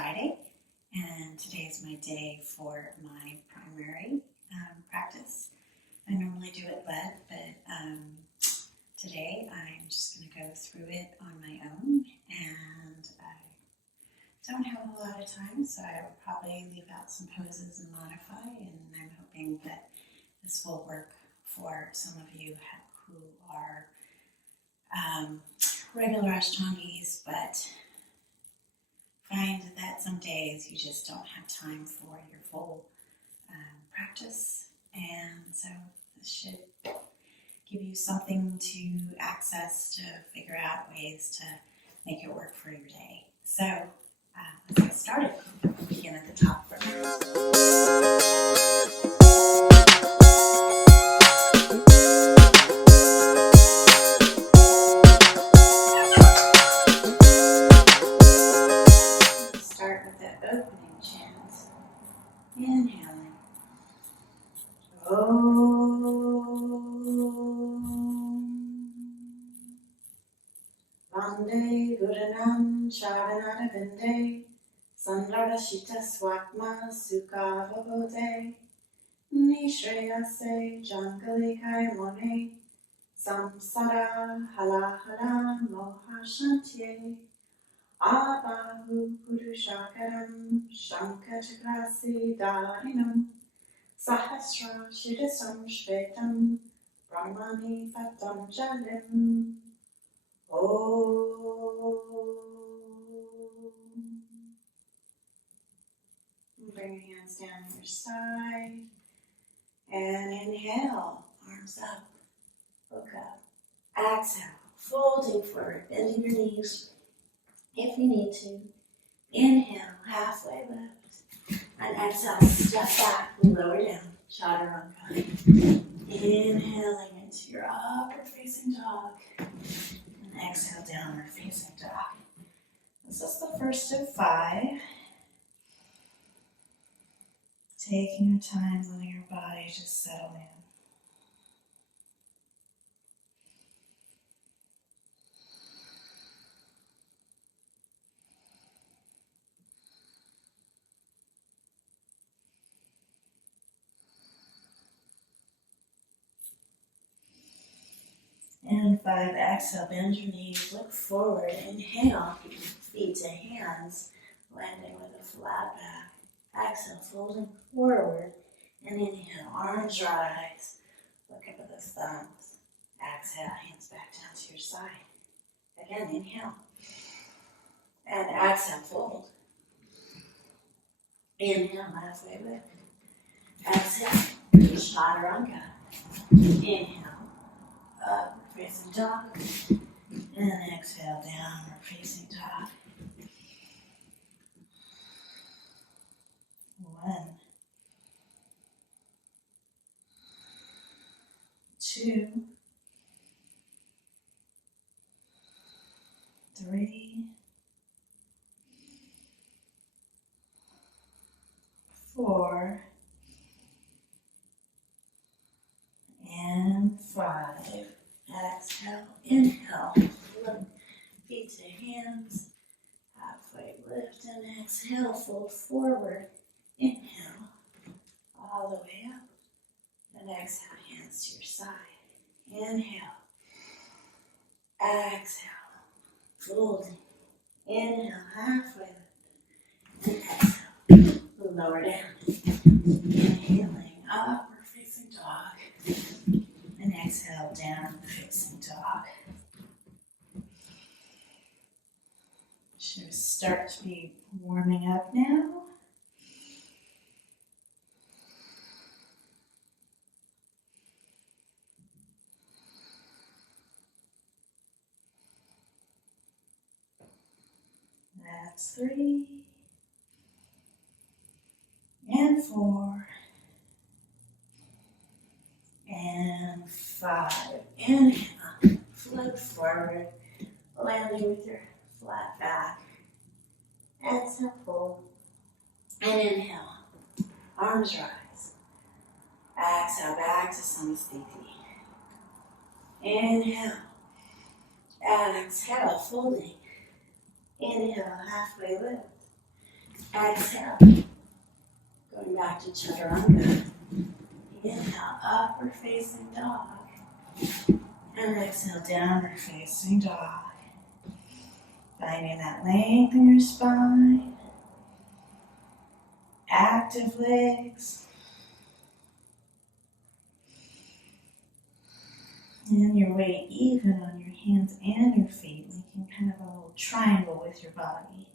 Friday, and today is my day for my primary practice. I normally do it led, but today I'm just going to go through it on my own, and I don't have a lot of time, so I will probably leave out some poses and modify, and I'm hoping that this will work for some of you who are regular ashtangis, but find that some days you just don't have time for your full practice, and so this should give you something to access to figure out ways to make it work for your day. So let's get started. We'll begin at the top first. Inhaling. Vande Guranam Sharanada Vinde Sandradashita Swatma Sukha Vavote Nishreyase Jangalikaya Mone Samsara Halahala Moha Shantye Abahu Purushakaram Shankachakrasi Darinam Sahasra Shidasam Shvetam Brahmani Patanjalim Om. Bring your hands down to your side and inhale, arms up, look up. Exhale, folding forward, bending your knees if you need to. Inhale, halfway lift, and exhale, step back and lower down, chaturanga. Inhaling into your upward facing dog, and exhale, downward facing dog. This is the first of 5. Taking your time, letting your body just settle in. And 5, exhale, bend your knees, look forward, inhale, feet to hands, landing with a flat back. Exhale, folding forward, and inhale, arms rise, look up at the thumbs. Exhale, hands back down to your side. Again, inhale, and exhale, fold. Inhale, halfway lift. Exhale, chaturanga. Inhale, up. Facing dog, and exhale, downward facing dog. 1, 2, 3, 4, and 5. Exhale, inhale, look, feet to hands, halfway lift, and exhale, fold forward, inhale, all the way up, and exhale, hands to your side, inhale, exhale, folding, inhale, halfway lift, and exhale, lower down, inhaling, upward facing dog, and exhale, down facing dog. Should start to be warming up now. That's 3, and 4, and 5. Inhale, float forward, landing with your flat back. Exhale, fold, and inhale, arms rise. Exhale, back to Samastiti. Inhale, exhale, folding. Inhale, halfway lift. Exhale. Going back to chaturanga. Inhale, upward facing dog. And exhale, downward facing dog. Finding that length in your spine. Active legs. And your weight even on your hands and your feet, making kind of a little triangle with your body.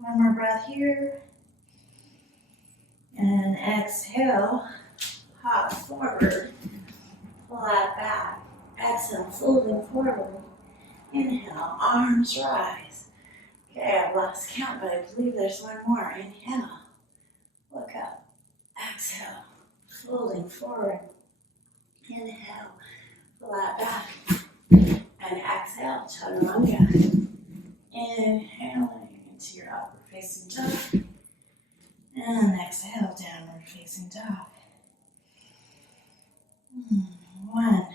One more breath here. And exhale, hop forward, flat back. Exhale, folding forward. Inhale, arms rise. Okay, I've lost count, but I believe there's one more. Inhale, look up. Exhale, folding forward. Inhale, flat back. And exhale, chaturanga. Inhaling into your upward facing dog. And exhale, downward facing dog. 1,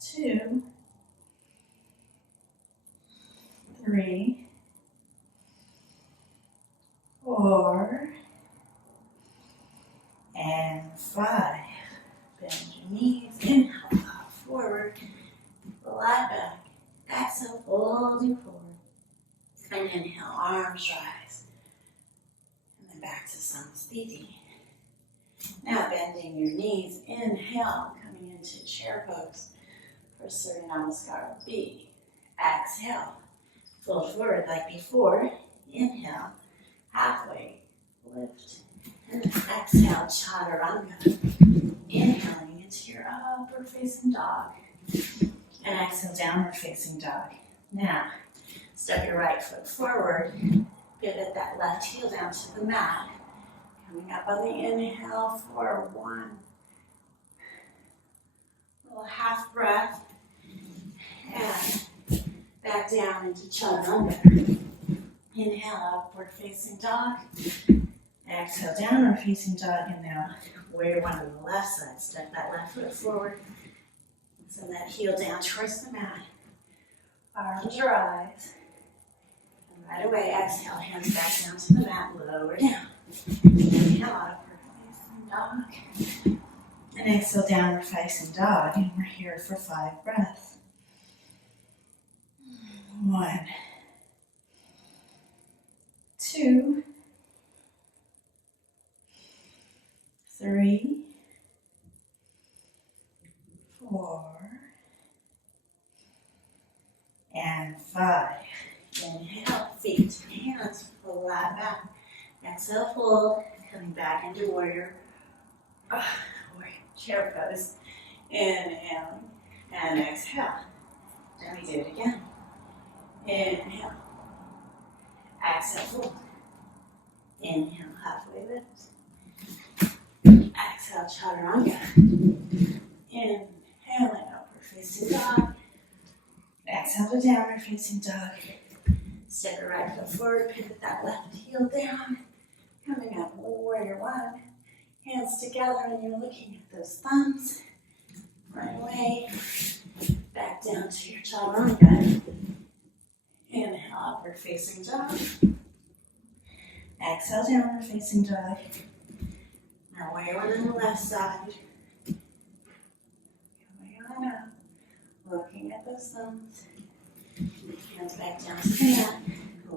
2, 3, 4, and 5. Bend your knees. Inhale, hop forward. Flat back. Exhale, folding forward. And inhale, arms rise. And then back to Samastiti. Now bending your knees. Inhale, coming into chair pose for Surya Namaskar B. Exhale, fold forward like before. Inhale, halfway lift. And exhale, chaturanga. Inhaling into your upward facing dog. And exhale, downward facing dog. Now, step your right foot forward. Pivot that left heel down to the mat. Coming up on the inhale for 1. Little half breath. And back down into chaturanga. Inhale, upward facing dog. Exhale, downward facing dog. And now warrior 1 on the left side. Step that left foot forward. Send that heel down towards the mat. Arms rise. And right away, exhale, hands back down to the mat, lower down. Inhale, upward facing dog. And exhale, downward facing dog. And we're here for 5 breaths. 1, 2, 3, 4, and 5. Inhale, feet to hands, flat back. Exhale, fold, coming back into warrior chair pose. Inhaling and exhale. And we do it again. Inhale. Exhale, fold. Inhale, halfway lift. Exhale, chaturanga. Inhaling, upward facing dog. Exhale to downward facing dog. Step your right foot forward, pivot that left heel down. Coming up, warrior 1. Hands together, and you're looking at those thumbs. Right away. Back down to your chaturanga. Inhale, upward facing dog. Exhale, downward facing dog. Now warrior 1 on the left side. Coming on up. Looking at those thumbs. Hands back down to the mat.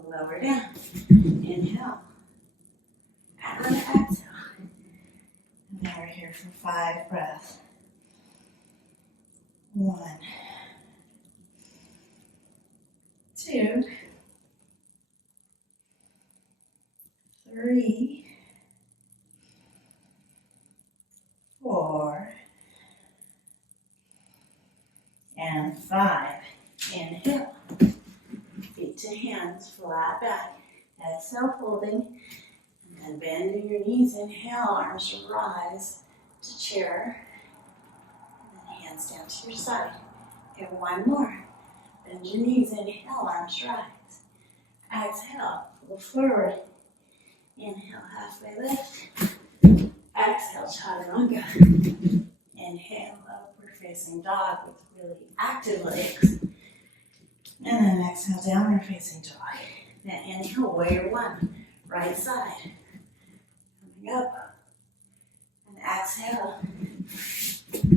Lower down. Inhale. And exhale. And now we're here for 5 breaths. 1, 2, 3, 4, and 5. Inhale. Feet to hands, flat back. Exhale, folding. And then bending your knees. Inhale, arms rise to chair. And then hands down to your side. Okay, 1 more. Bend your knees. Inhale, arms rise. Exhale, fold forward. Inhale, halfway lift. Exhale, chaturanga. Inhale. facing dog with really active legs. And then exhale, downward facing dog. Then inhale, warrior one, right side. Coming up. And exhale,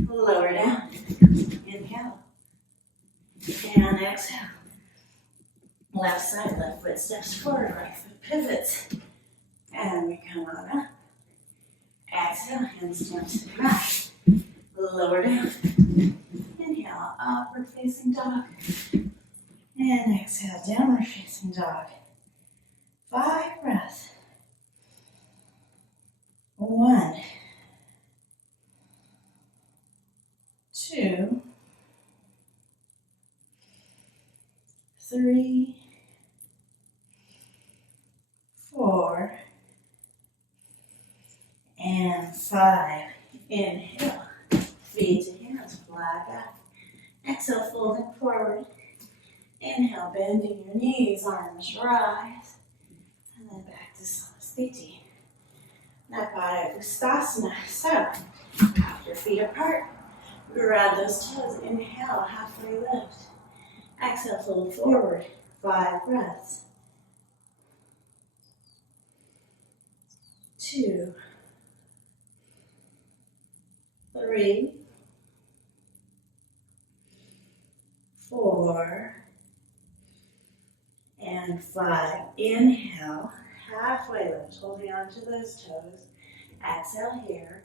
lower down. Inhale. And exhale. Left side, left foot steps forward, right foot pivots. And we come on up. Exhale, hands down to the mat. Lower down. Inhale, upward facing dog. And exhale, downward facing dog. 5 breaths. 1, 2, 3, 4, and 5. Inhale, feet to hands, flat back. Exhale, folding forward. Inhale, bending your knees, arms rise. And then back to Slvmm. Now, Ustasana. So, half your feet apart. Grab those toes. Inhale, halfway lift. Exhale, fold forward. 5 breaths. 2, 3, 4, and 5. Inhale, halfway lift, holding on to those toes. Exhale here,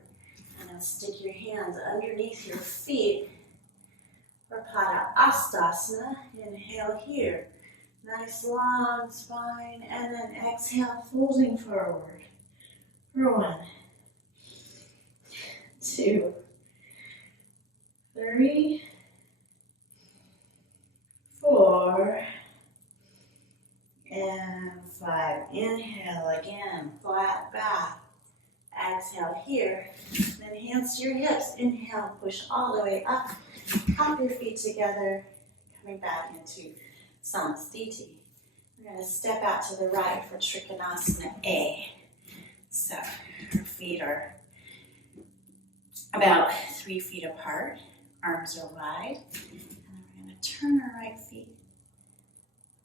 and then stick your hands underneath your feet for Padasana. Inhale here, nice long spine, and then exhale, folding forward. For 1, 2, 3, 4, and 5. Inhale again, flat back. Exhale here. Then hands to your hips. Inhale, push all the way up. Hop your feet together. Coming back into Slvmm. We're going to step out to the right for Trikonasana A. So our feet are about 3 feet apart. Arms are wide. And then we're going to turn our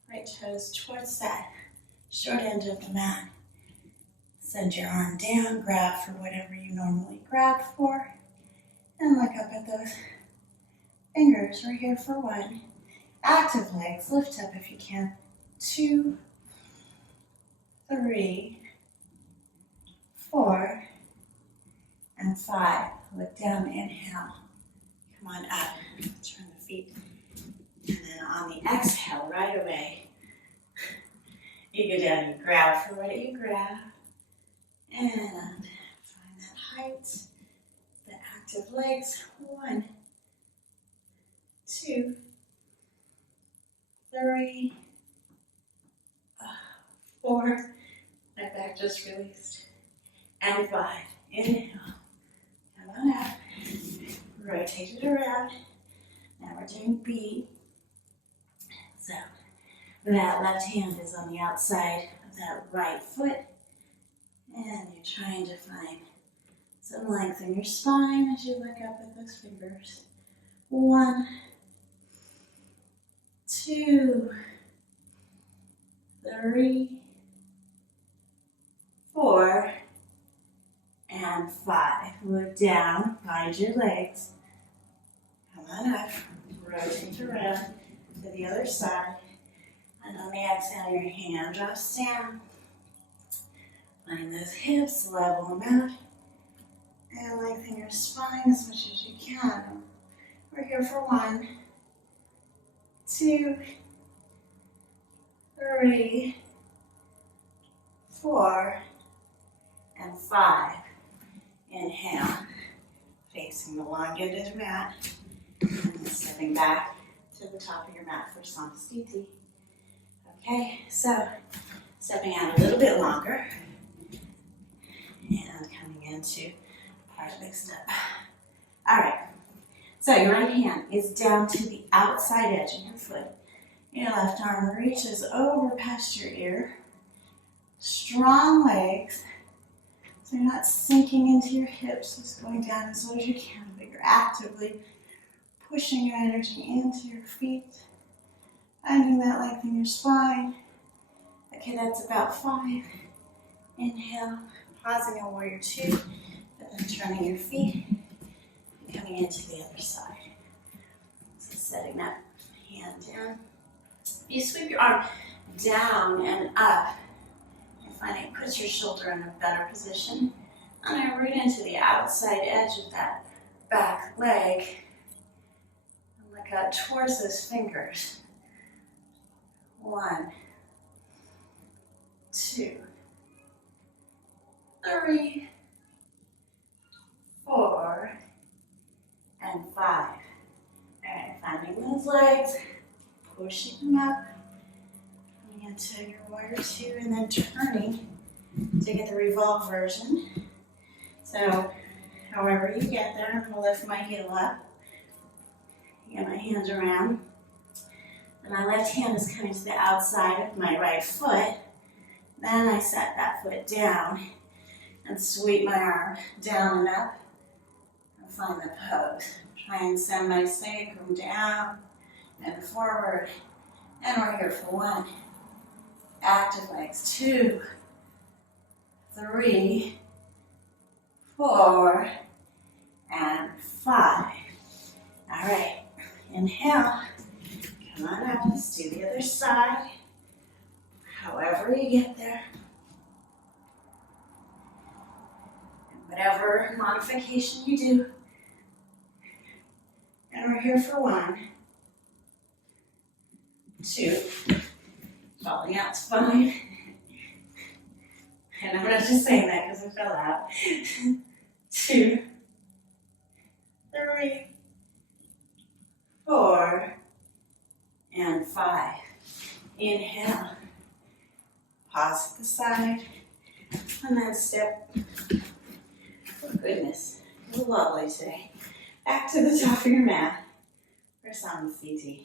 right toes towards that short end of the mat. Send your arm down, grab for whatever you normally grab for, and look up at those fingers. We're here for 1. Active legs, lift up if you can. 2, 3, 4, and 5. Look down, inhale. Come on up, turn the feet. And then on the exhale, right away, you go down, you grab for what you grab. And find that height, the active legs. 1, 2, 3, 4. My back just released. And 5. Inhale. Come on up. Rotate it around. Now we're doing B. So that left hand is on the outside of that right foot. And you're trying to find some length in your spine as you look up at those fingers. 1, 2, 3, 4, and 5. Look down, find your legs. Come on up, rotate around to the other side. And on the exhale, your hand drops down. Find those hips, level them out, and lengthen your spine as much as you can. We're here for 1, 2, 3, 4, and 5. Inhale, facing the long end of the mat, and then stepping back to the top of your mat for Slvmm. Okay, so stepping out a little bit longer. And coming into part mixed up. All right. So your right hand is down to the outside edge of your foot. Your left arm reaches over past your ear. Strong legs. So you're not sinking into your hips, just going down as low as you can, but you're actively pushing your energy into your feet, finding that length in your spine. Okay, that's about 5. Inhale, pausing on warrior 2, but then turning your feet and coming into the other side. So setting that hand down. You sweep your arm down and up. And find it puts your shoulder in a better position. And I root into the outside edge of that back leg. And look out towards those fingers. 1, 2, 3, 4, and 5. All right, finding those legs, pushing them up, coming into your warrior 2, and then turning to get the revolve version. So, however you get there, I'm going to lift my heel up, get my hands around, and my left hand is coming to the outside of my right foot. Then I set that foot down and sweep my arm down and up and find the pose. Try and send my sacrum down and forward. And we're here for 1. Active legs. 2, 3, 4, and 5. All right. Inhale. Come on up. Let's do the other side. However you get there. And whatever modification you do. And we're here for 1, 2. Falling out's fine. And I'm not just saying that because I fell out. 2, 3, 4, and 5. Inhale. Pause at the side. And then step. Oh goodness, you're lovely today. Back to the top of your mat for Samasthiti.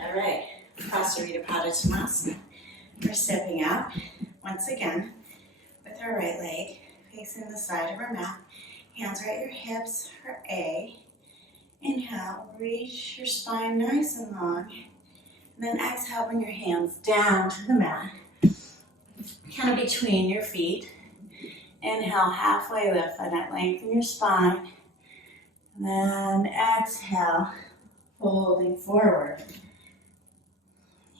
All right, Prasarita Padottanasana. We're stepping out once again with our right leg facing the side of our mat. Hands right at your hips for A. Inhale, reach your spine nice and long. And then exhale, bring your hands down to the mat, kind of between your feet. Inhale, halfway lift, find that length in your spine. And then exhale, folding forward.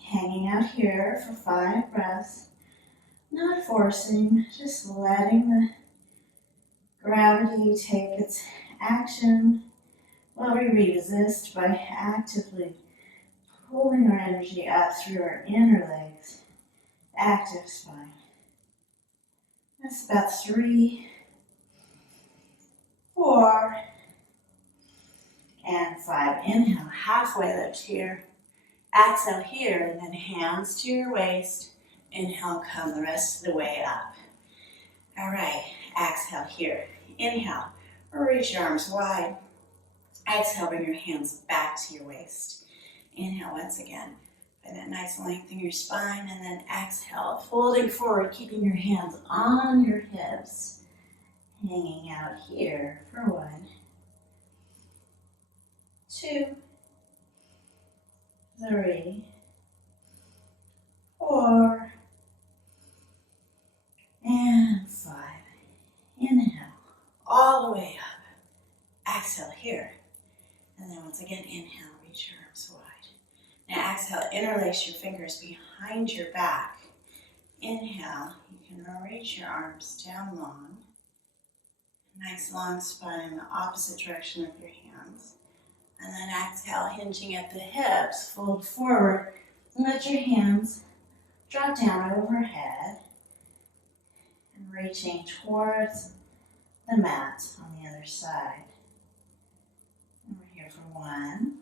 Hanging out here for 5 breaths. Not forcing, just letting the gravity take its action while we resist by actively pulling our energy up through our inner legs. Active spine. That's about 3, 4, and 5. Inhale, halfway lift here. Exhale here, and then hands to your waist. Inhale, come the rest of the way up. All right, exhale here. Inhale, reach your arms wide. Exhale, bring your hands back to your waist. Inhale once again. Find that nice length in your spine, and then exhale, folding forward, keeping your hands on your hips, hanging out here for 1, 2, 3, 4, and 5. Inhale, all the way up. Exhale here. And then once again, inhale, reach your arms wide. Now exhale, interlace your fingers behind your back. Inhale, you can reach your arms down long. Nice long spine in the opposite direction of your hands. And then exhale, hinging at the hips, fold forward. And let your hands drop down overhead. And reaching towards the mat on the other side. And we're here for 1,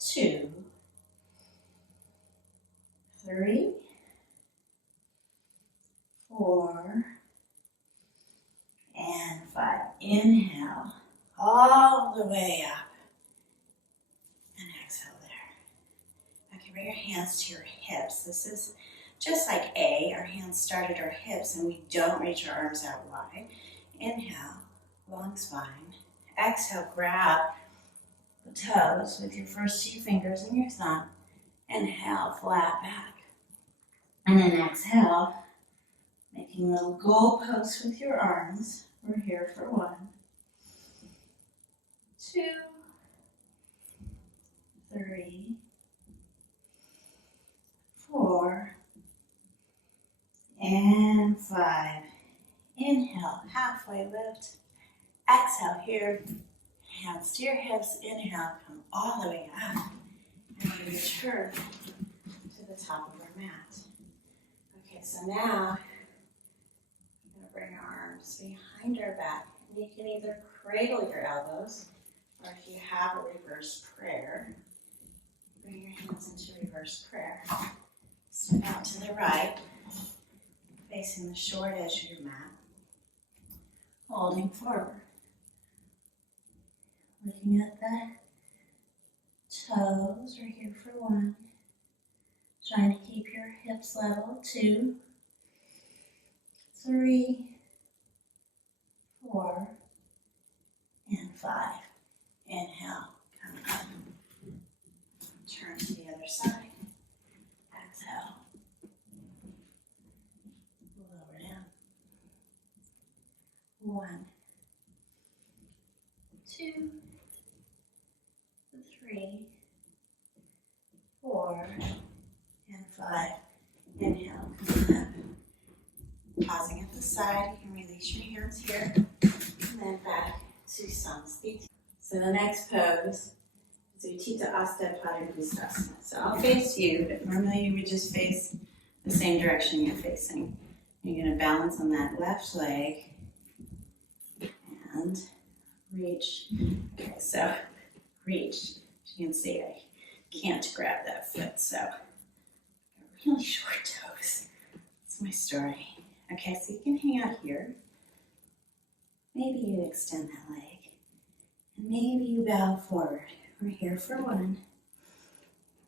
2, 3, 4, and 5. Inhale, all the way up. And exhale there. Okay, bring your hands to your hips. This is just like A. Our hands start at our hips and we don't reach our arms out wide. Inhale, long spine. Exhale, grab the toes with your first two fingers and your thumb. Inhale, flat back. And then exhale, making little goalposts with your arms. We're here for 1, 2, 3, 4, and 5. Inhale, halfway lift. Exhale here, hands to your hips. Inhale, come all the way up. And we return to the top of our mat. Okay, so now we're going to bring our arms behind our back. And you can either cradle your elbows, or if you have a reverse prayer, bring your hands into reverse prayer. Step out to the right, facing the short edge of your mat, holding forward. Looking at the toes, we're here for 1. Trying to keep your hips level. 2, 3, 4, and 5. Inhale, come up. Turn to the other side. Exhale. Lower down. 1, 2, 3, 4, and 5. Inhale, come up. Pausing at the side, you can release your hands here, and then back to Samsthi. So the next pose is Utthita Hasta Padangusthasana. So I'll face you, but normally you would just face the same direction you're facing. You're going to balance on that left leg and reach. Okay, so reach. As you can see, I can't grab that foot, so I've got really short toes. That's my story. Okay, so you can hang out here. Maybe you extend that leg. And maybe you bow forward. We're here for 1,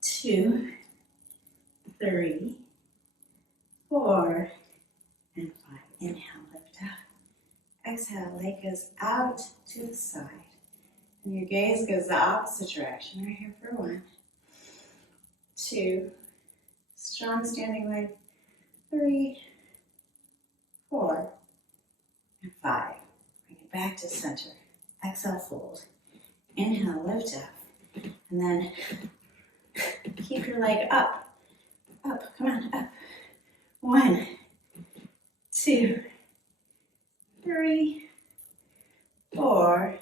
2, 3, 4, and 5. Inhale, lift up. Exhale, leg goes out to the side. And your gaze goes the opposite direction. We're here for 1, 2, strong standing leg, 3, 4, and 5. Bring it back to center. Exhale, fold. Inhale, lift up. And then keep your leg up. Up, come on, up. 1, 2, 3, 4,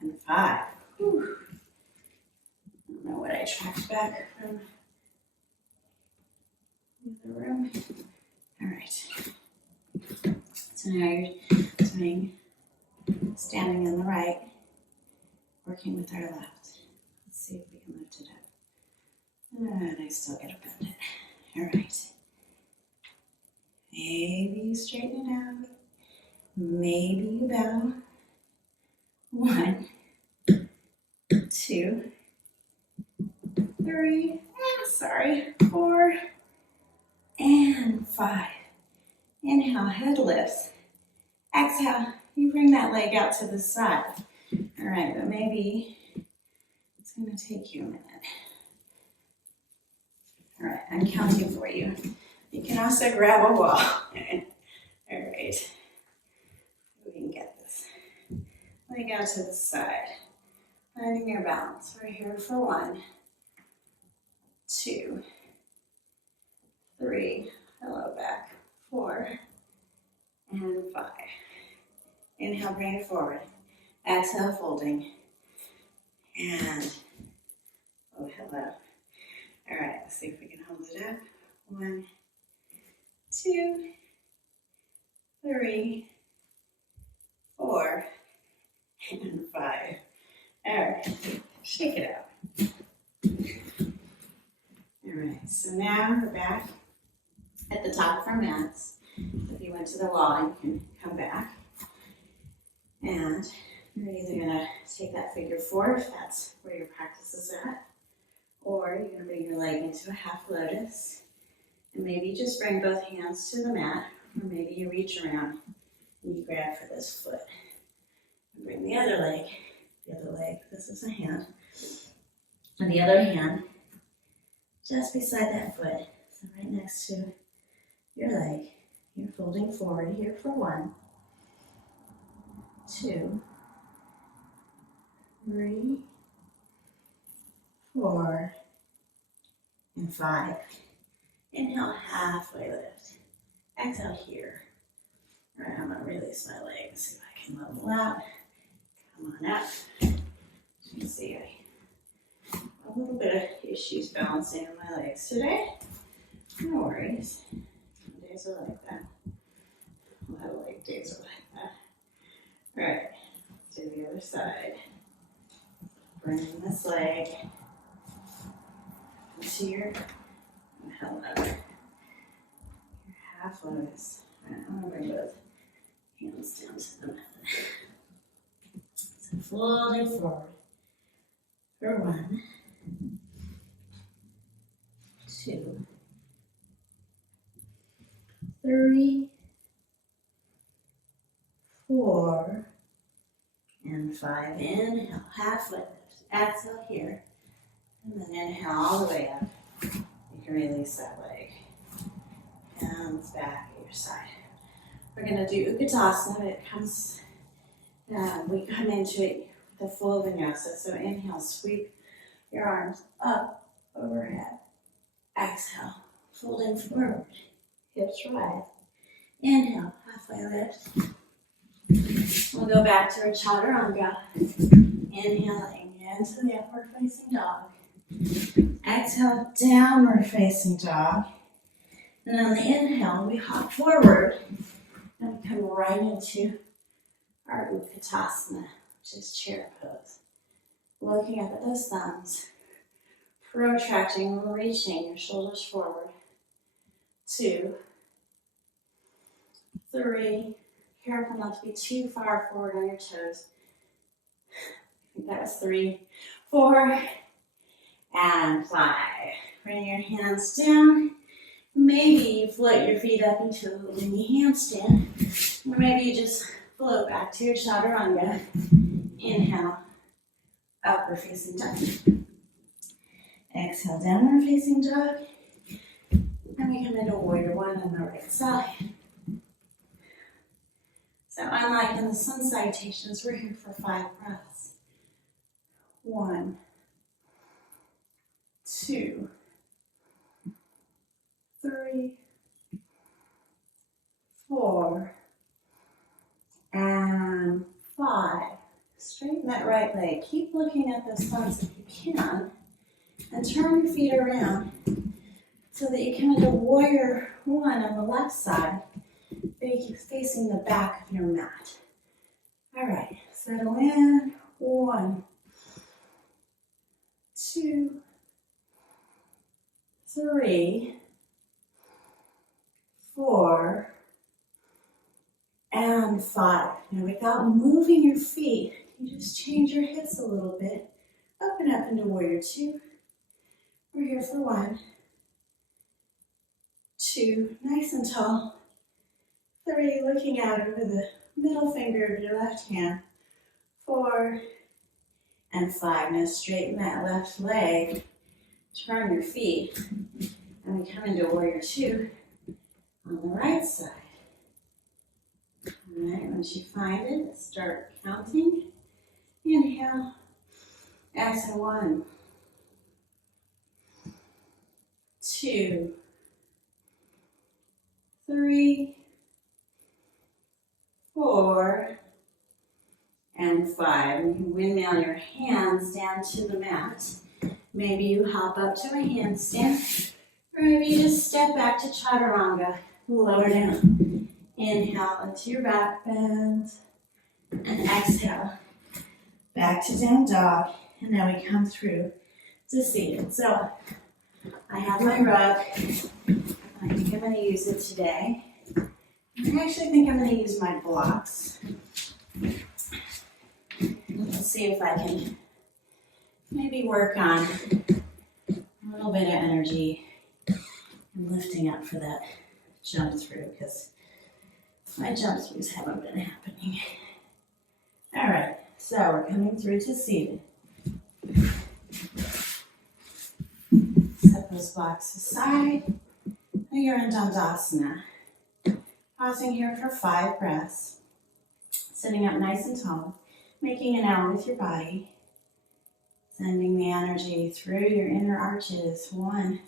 and 5. Whew. I don't know what I tracked back from the room. All right. So now you're doing standing on the right, working with our left. Let's see if we can lift it up. And I still gotta bend it. All right. Maybe you straighten it out. Maybe you bow. 1, 2, 3, 4, and 5. Inhale, head lifts. Exhale, you bring that leg out to the side. All right, but maybe it's going to take you a minute. All right, I'm counting for you. You can also grab a wall. All right, we can get this. Leg out to the side. Finding your balance. We're here for 1, 2, 3, hello back, 4, and 5. Inhale, bring it forward. Exhale, folding. And, oh, hello. All right, let's see if we can hold it up. 1, 2, 3, 4, and 5. All right, shake it out. All right, so now we're back at the top of our mats. If you went to the wall, you can come back. And you're either gonna take that figure 4 if that's where your practice is at, or you're gonna bring your leg into a half lotus. And maybe just bring both hands to the mat, or maybe you reach around and you grab for this foot. Bring the other leg, this is a hand, and the other hand just beside that foot, so right next to your leg. You're folding forward here for 1, 2, 3, 4, and 5. Inhale, halfway lift. Exhale here. All right, I'm going to release my legs, see if I can level out. Come on up. You can see I have a little bit of issues balancing on my legs today. No worries. Some days are like that. A lot of leg days are like that. All right, let's do the other side. Bring this leg into your half lotus. All right, I'm going to bring both hands down to the mat. So folding forward for 1, 2, 3, 4, and 5. Inhale, half lift. Exhale here. And then inhale all the way up. You can release that leg. Hands back at your side. We're going to do Utkatasana, but it comes, we come into it with the full vinyasa. So inhale, sweep your arms up, overhead. Exhale, folding forward, hips rise. Inhale, halfway lift. We'll go back to our chaturanga. Inhaling into the upward facing dog. Exhale, downward facing dog. And on the inhale, we hop forward and come right into our Utkatasana, which is chair pose. Looking up at those thumbs, protracting, reaching your shoulders forward. 2, 3, careful not to be too far forward on your toes. I think that was 3, 4, and 5. Bring your hands down. Maybe you float your feet up into a little mini handstand, or maybe you just float back to your chaturanga. Inhale, upward facing dog. Exhale, downward facing dog. And we come into warrior 1 on the right side. So unlike in the sun salutations, we're here for 5 breaths. 1, 2, 3, 4, and 5. Straighten that right leg. Keep looking at those thumbs if you can. And turn your feet around so that you come into warrior 1 on the left side, facing the back of your mat. All right, settle in. 1, 2, 3, 4, and 5. Now without moving your feet, you just change your hips a little bit. Open up into warrior 2. We're here for 1, 2, nice and tall. 3, looking out over the middle finger of your left hand. 4, and 5. Now straighten that left leg. Turn your feet. And we come into warrior 2 on the right side. All right, once you find it, start counting. Inhale. Exhale, 1, 2, 3, 4, and 5. You can windmill your hands down to the mat. Maybe you hop up to a handstand, or maybe you just step back to chaturanga, lower down. Inhale into your back bend, and exhale back to down dog. And now we come through to seated. So I have my rug. I think I'm going to use it today. I actually think I'm going to use my blocks. Let's see if I can maybe work on a little bit of energy and lifting up for that jump through, because my jump throughs haven't been happening. All right. So we're coming through to seated. Set those blocks aside. Now you're in Dandasana. Pausing here for 5 breaths. Sitting up nice and tall. Making an L with your body. Sending the energy through your inner arches. 1,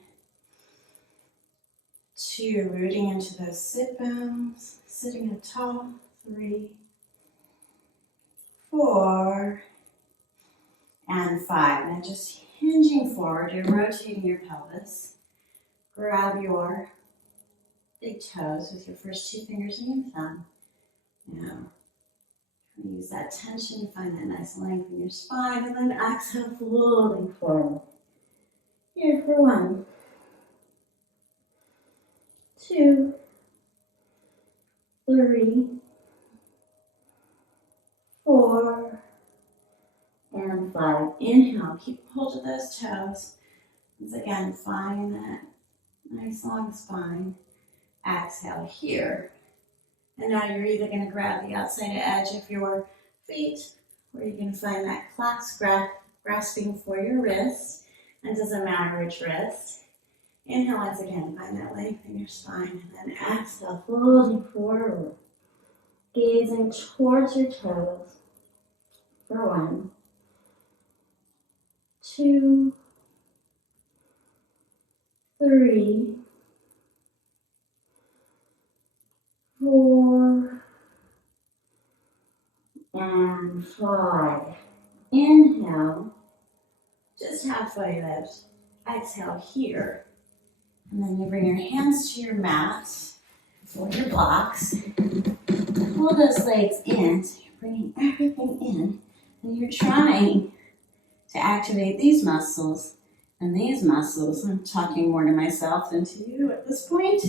2, rooting into those sit bones. Sitting up tall. 3, 4, and 5. Now just hinging forward, you're rotating your pelvis. Grab your big toes with your first 2 fingers and your thumb. Now, use that tension, find that nice length in your spine, and then exhale, folding forward. Here for 1, 2, 3, 4, and 5. Inhale, keep hold of those toes. Once again, find that nice long spine. Exhale here. And now you're either going to grab the outside edge of your feet, or you're going to find that clasp grasping for your wrist. And doesn't matter which wrist. Inhale once again, find that length in your spine. And then exhale, folding forward. Gazing towards your toes. For 1, 2, 3, 4, and 5. Inhale, just halfway lift. Exhale here. And then you bring your hands to your mat or your blocks. Pull those legs in, so you're bringing everything in. And you're trying to activate these muscles and these muscles. I'm talking more to myself than to you at this point.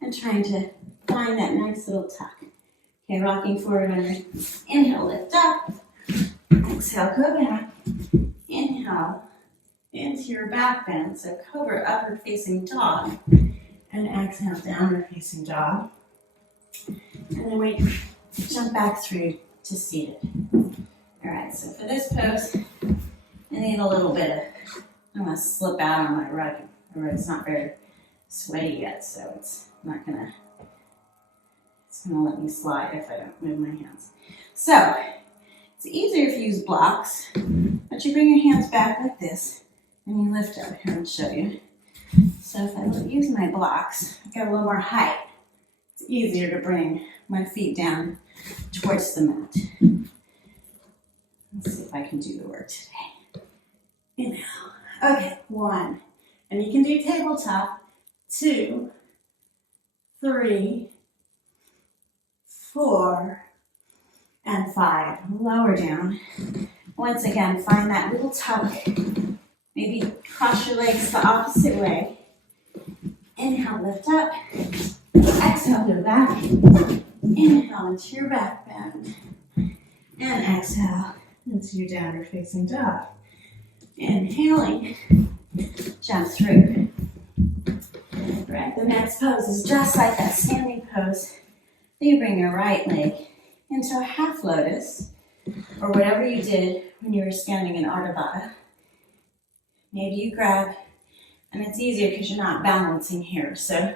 And trying to find that nice little tuck. Okay, rocking forward under. Inhale, lift up. Exhale, go back. Inhale, into your back bend. So cobra, upward facing dog. And exhale, downward facing dog. And then we jump back through to seated. All right, so for this pose, I need a little bit of, I'm going to slip out on my rug. The rug's not very sweaty yet, so it's going to let me slide if I don't move my hands. So, it's easier if you use blocks, but you bring your hands back like this, and you lift up. Here, I'll show you. So if I use my blocks, I get a little more height. It's easier to bring my feet down towards the mat. Let's see if I can do the work today. Inhale. Okay, 1. And you can do tabletop. 2, 3, 4, and 5. Lower down. Once again, find that little tuck. Maybe cross your legs the opposite way. Inhale, lift up. Exhale, go back. Inhale into your back bend. And exhale into your downward facing dog. Inhaling, jump through. Right, the next pose is just like that standing pose. You bring your right leg into a half lotus, or whatever you did when you were standing in Ardha Baddha. Maybe you grab, and it's easier because you're not balancing here, so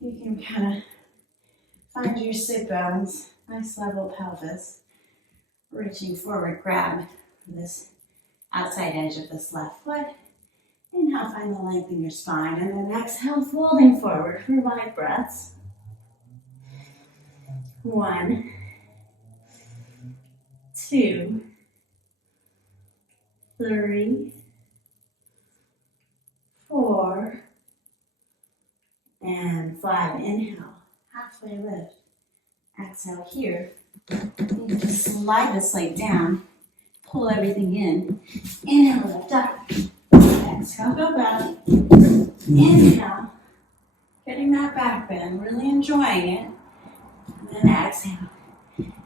you can kind of find your sit bones, nice level pelvis, reaching forward, grab this outside edge of this left foot. Inhale, find the length in your spine, and then exhale, folding forward for 5 breaths. 1, 2, 3, 4, and 5. Inhale, halfway lift. Exhale here. You just slide this leg down, pull everything in. Inhale, lift up. Exhale, go back. Inhale, getting that back bend, really enjoying it. And then exhale,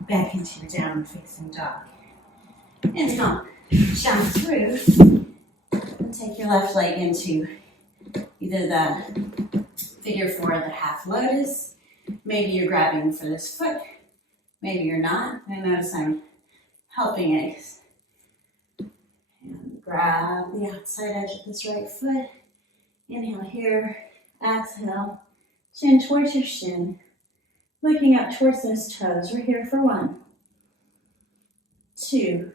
back into your downward facing dog. Inhale, jump through, and take your left leg into either the figure 4 or the half lotus. Maybe you're grabbing for this foot, maybe you're not. I notice I'm helping it. And grab the outside edge of this right foot. Inhale here. Exhale. Chin towards your shin. Looking up towards those toes. We're here for 1, 2,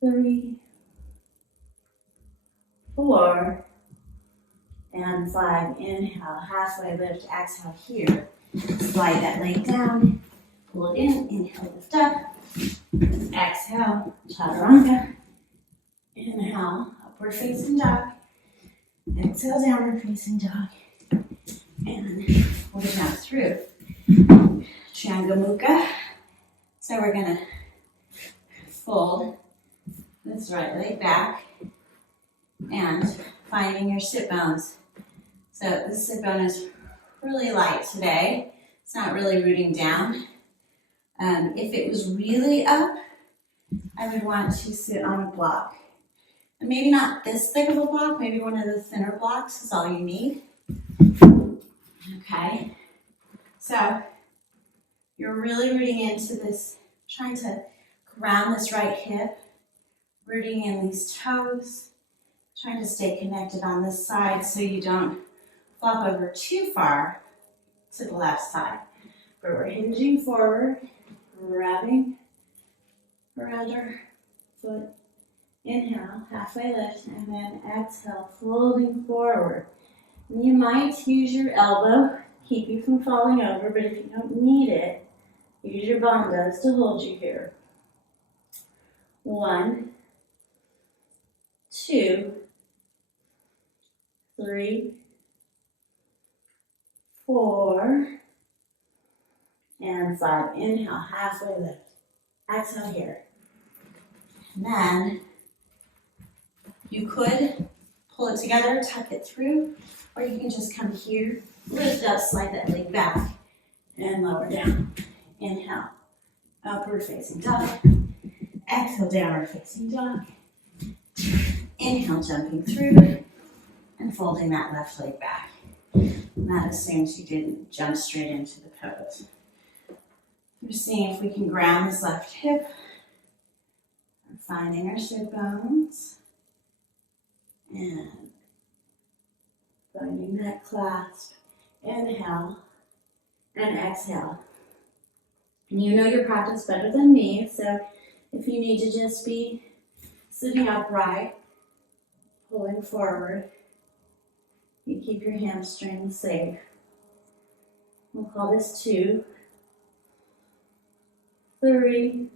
3, 4, and 5. Inhale, halfway lift. Exhale here. Slide that leg down. Pull it in. Inhale, lift up. Exhale, chaturanga. Inhale, upward facing dog. Exhale, downward facing dog. And we'll now through Triangamukha. So we're going to fold this right leg back and finding your sit bones. So this sit bone is really light today. It's not really rooting down. If it was really up, I would want to sit on a block. And maybe not this thick of a block, maybe one of the thinner blocks is all you need. Okay, so you're really rooting into this, trying to ground this right hip, rooting in these toes, trying to stay connected on this side so you don't flop over too far to the left side. But we're hinging forward, grabbing around our foot. Inhale, halfway lift, and then exhale, folding forward. And you might use your elbow, keep you from falling over, but if you don't need it, use your bandhas to hold you here. 1, 2, 3, 4, and 5. Inhale, halfway lift. Exhale here. And then you could pull it together, tuck it through, or you can just come here, lift up, slide that leg back, and lower down. Inhale, upward facing dog. Exhale, downward facing dog. Inhale, jumping through, and folding that left leg back. And that assumes you didn't jump straight into the pose. We're seeing if we can ground this left hip. We're finding our sit bones. And finding that clasp. Inhale and exhale. And you know your practice better than me, so if you need to just be sitting upright, pulling forward, you keep your hamstrings safe. We'll call this 2, 3,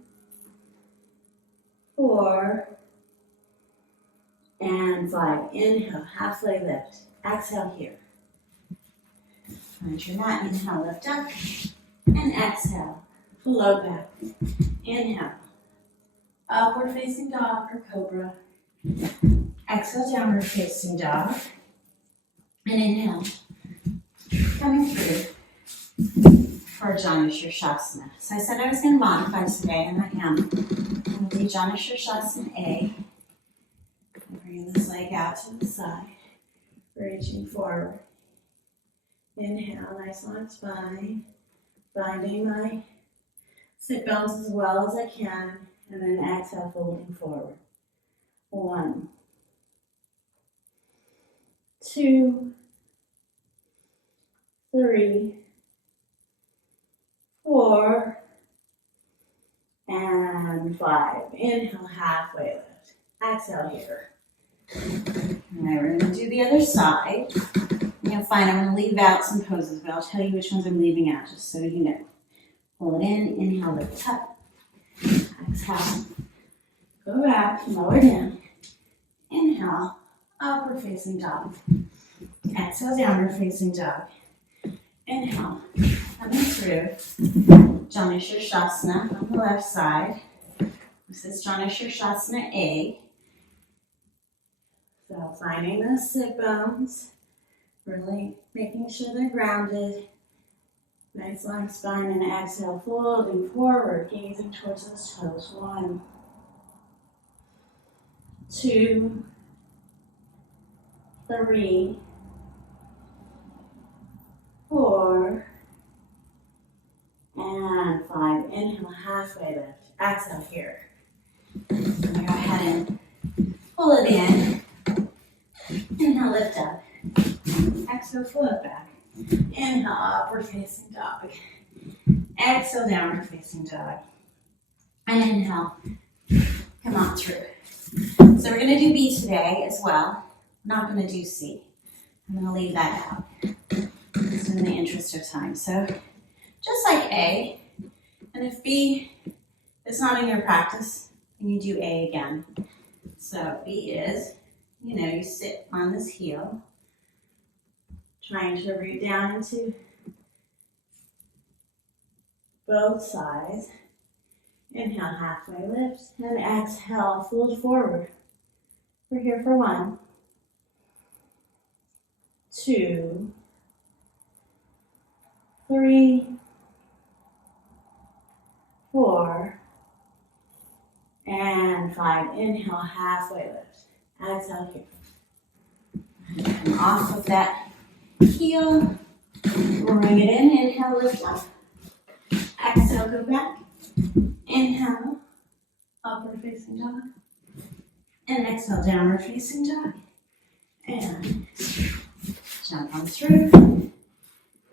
4, and 5. Inhale, halfway lift. Exhale here. Find your mat. Inhale, lift up. And exhale, float back. Inhale, upward facing dog or cobra. Exhale, downward facing dog. And inhale, coming through for Janu Shirshasana. So I said I was going to modify today, and I am. I'm going to do Janu Shirshasana A. Bring this leg out to the side, reaching forward. Inhale, nice long spine. Finding my sit bones as well as I can, and then exhale, folding forward. 1, 2, 3, 4, and 5. Inhale, halfway lift. Exhale here. And then we're going to do the other side. You'll find I'm going to leave out some poses, but I'll tell you which ones I'm leaving out, just so you know. Pull it in, inhale, lift up. Exhale. Go back, lower down. Inhale, upward facing dog. Exhale, downward facing dog. Inhale, coming through. Janu Shirshasana on the left side. This is Janu Shirshasana A. So finding those sit bones, really making sure they're grounded. Nice long spine, and exhale, folding forward, gazing towards those toes. 1, 2, 3, 4, And 5. Inhale, halfway lift. Exhale here. I'm going to go ahead and pull it in. Inhale, lift up. Exhale, float back. Inhale, upward facing dog. Exhale, downward facing dog. And inhale, come on through. So we're going to do B today as well. We're not going to do C. I'm going to leave that out, just in the interest of time. So just like A, and if B is not in your practice, then you do A again. So B is, you sit on this heel, trying to root down into both sides. Inhale, halfway lift, and exhale, fold forward. We're here for 1, 2, 3, 4, and 5. Inhale, halfway lift. Exhale here. Come off of that heel. Bring it in. Inhale, lift up. Exhale, go back. Inhale, upward facing dog. And exhale, downward facing dog. And jump on through.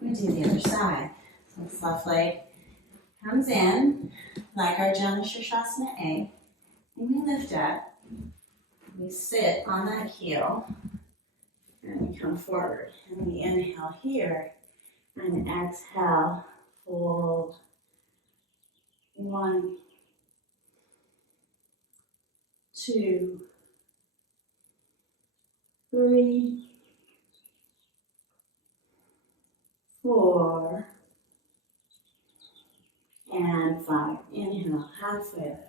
We do the other side. So this left leg comes in, like our Janushrashasana A. And we lift up. We sit on that heel. And we come forward. And we inhale here. And exhale, fold. 1, 2, 3, 4, and 5. Inhale, halfway lift.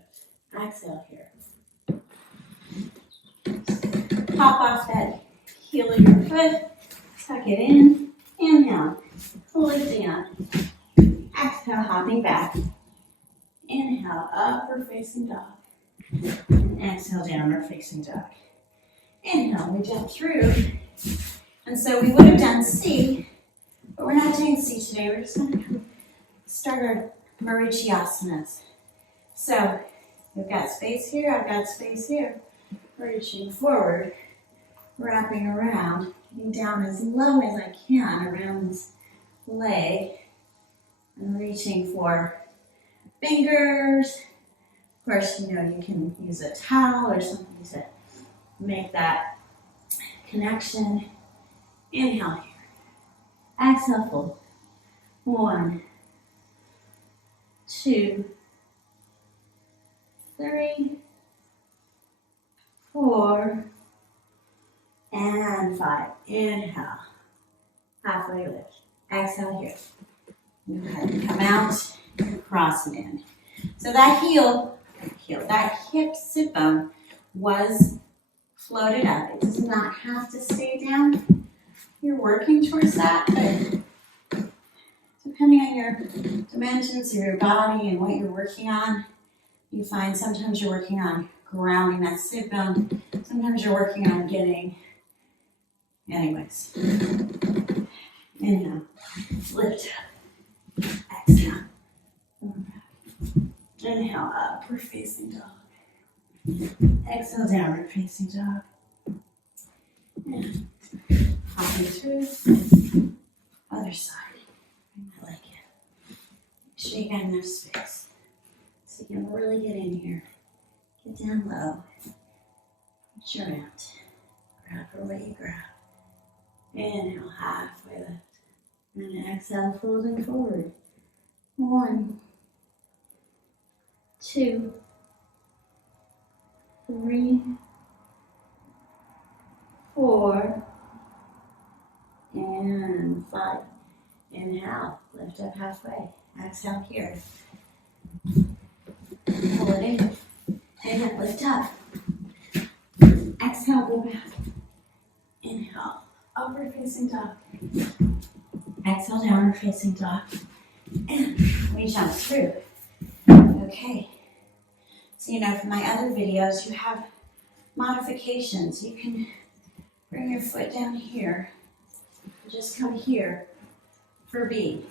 Exhale here. Hop off that heel of your foot. Tuck it in. Inhale, lifting up. Exhale, hopping back. Inhale, upward facing dog. And exhale, downward facing dog. Inhale, we jump through. And so we would have done C, but we're not doing C today. We're just going to start our Marichi asanas. So we've got space here, I've got space here. Reaching forward, wrapping around, getting down as low as I can around this leg, and reaching for fingers. Of course, you can use a towel or something to make that connection. Inhale here. Exhale, fold. 1, 2, 3, 4, and 5. Inhale. Halfway lift. Exhale here. Go ahead and come out and cross it in. So that that hip sit bone was floated up. It does not have to stay down. You're working towards that, but depending on your dimensions of your body and what you're working on, you find sometimes you're working on grounding that sit bone. Sometimes you're working on getting, anyways. Inhale, lift up, exhale. Inhale, upward facing dog. Exhale, downward facing dog. And hopping through. Other side. Bring my leg in. Make sure you got enough space. So you can really get in here. Get down low. Reach around. Grab for what you grab. Inhale, halfway lift. And exhale, folding forward. 1, 2, 3, 4, and 5. Inhale, lift up halfway. Exhale here. Pull it in. Inhale, lift up. Exhale, go back. Inhale, upward facing dog. Exhale, downward facing dog. And we jump through. Okay. So from my other videos, you have modifications. You can bring your foot down here. Just come here for B.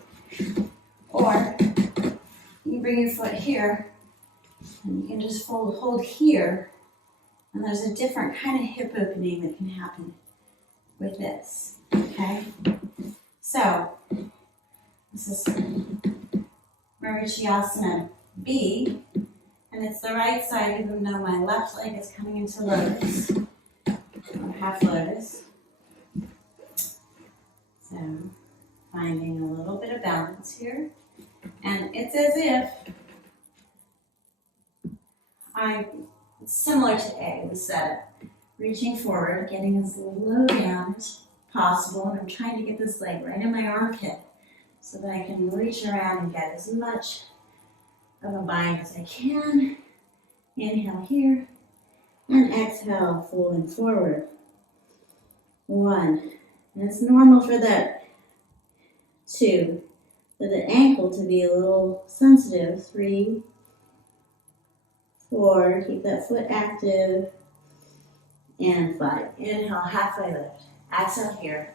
Or bring your foot here, and you can just hold here, and there's a different kind of hip opening that can happen with this, okay? So, this is Asana B, and it's the right side even though my left leg is coming into lotus, or half lotus. So, finding a little bit of balance here. And it's as if it's similar to A, the setup. Reaching forward, getting as low down as possible, and I'm trying to get this leg right in my armpit so that I can reach around and get as much of a bind as I can. Inhale here, and exhale, folding forward. 1, and it's normal for that. 2, for the ankle to be a little sensitive. 3, 4, keep that foot active. And 5, inhale, halfway lift. Exhale here.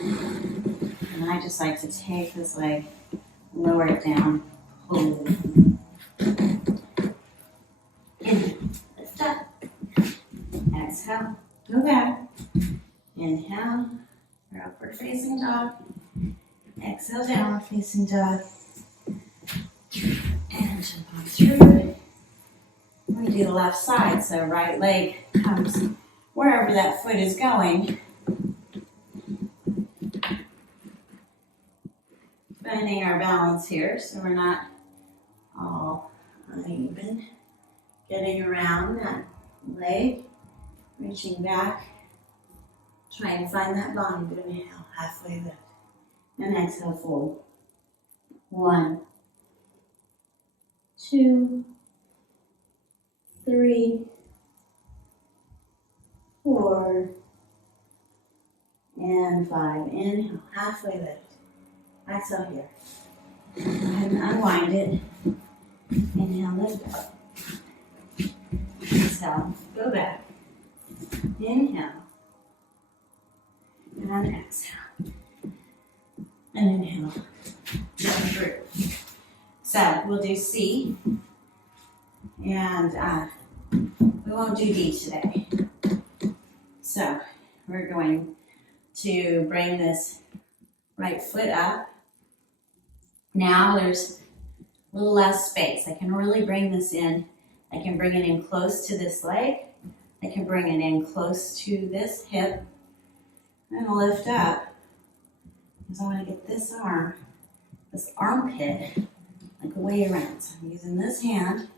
And I just like to take this leg, lower it down, hold it. Inhale, lift up. Exhale, go back. Inhale, for upward facing dog. Exhale, downward facing dog. And jump on through. We're going to do the left side, so right leg comes wherever that foot is going. Finding our balance here so we're not all uneven. Getting around that leg, reaching back, trying to find that bond. Inhale, halfway lift. And exhale, fold. 1, 2, 3, 4, and 5. Inhale, halfway lift. Exhale here. Go ahead and unwind it. Inhale, lift up. Exhale, go back. Inhale. And exhale. And inhale. Jump through. So we'll do C. And we won't do D today. So we're going to bring this right foot up. Now there's a little less space. I can really bring this in. I can bring it in close to this leg. I can bring it in close to this hip. I'm going to lift up because I want to get this arm, this armpit, like way around. So I'm using this hand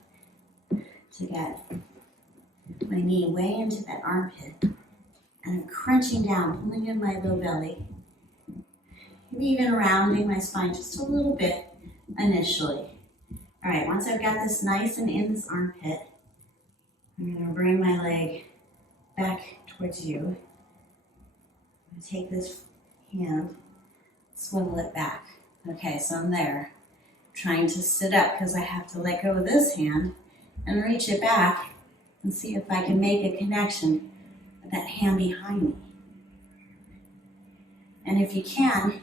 to get my knee way into that armpit. And I'm crunching down, pulling in my low belly. Maybe even rounding my spine just a little bit initially. All right, once I've got this nice and in this armpit, I'm going to bring my leg back towards you. I'm going to take this hand, swivel it back. Okay, so I'm there. Trying to sit up because I have to let go of this hand and reach it back and see if I can make a connection with that hand behind me. And if you can,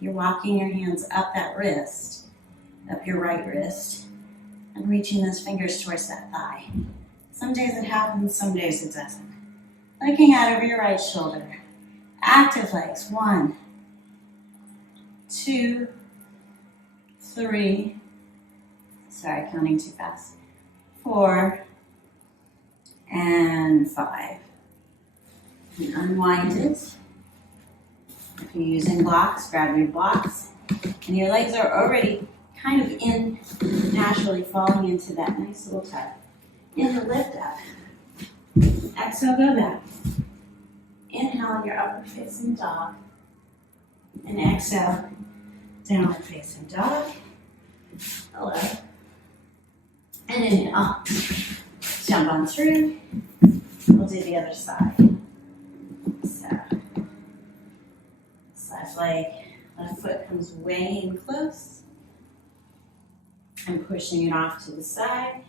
you're walking your hands up that wrist, up your right wrist, and reaching those fingers towards that thigh. Some days it happens, some days it doesn't. Looking out over your right shoulder. Active legs. 1, 2, 3. Sorry, counting too fast. 4, and 5. And unwind it. If you're using blocks, grab your blocks. And your legs are already kind of in, naturally falling into that nice little tuck. Inhale, lift up. Exhale, go back. Inhale, your upward facing dog. And exhale, downward facing dog. Hello. And inhale. Jump on through. We'll do the other side. So, this left leg, left foot comes way in close. I'm pushing it off to the side.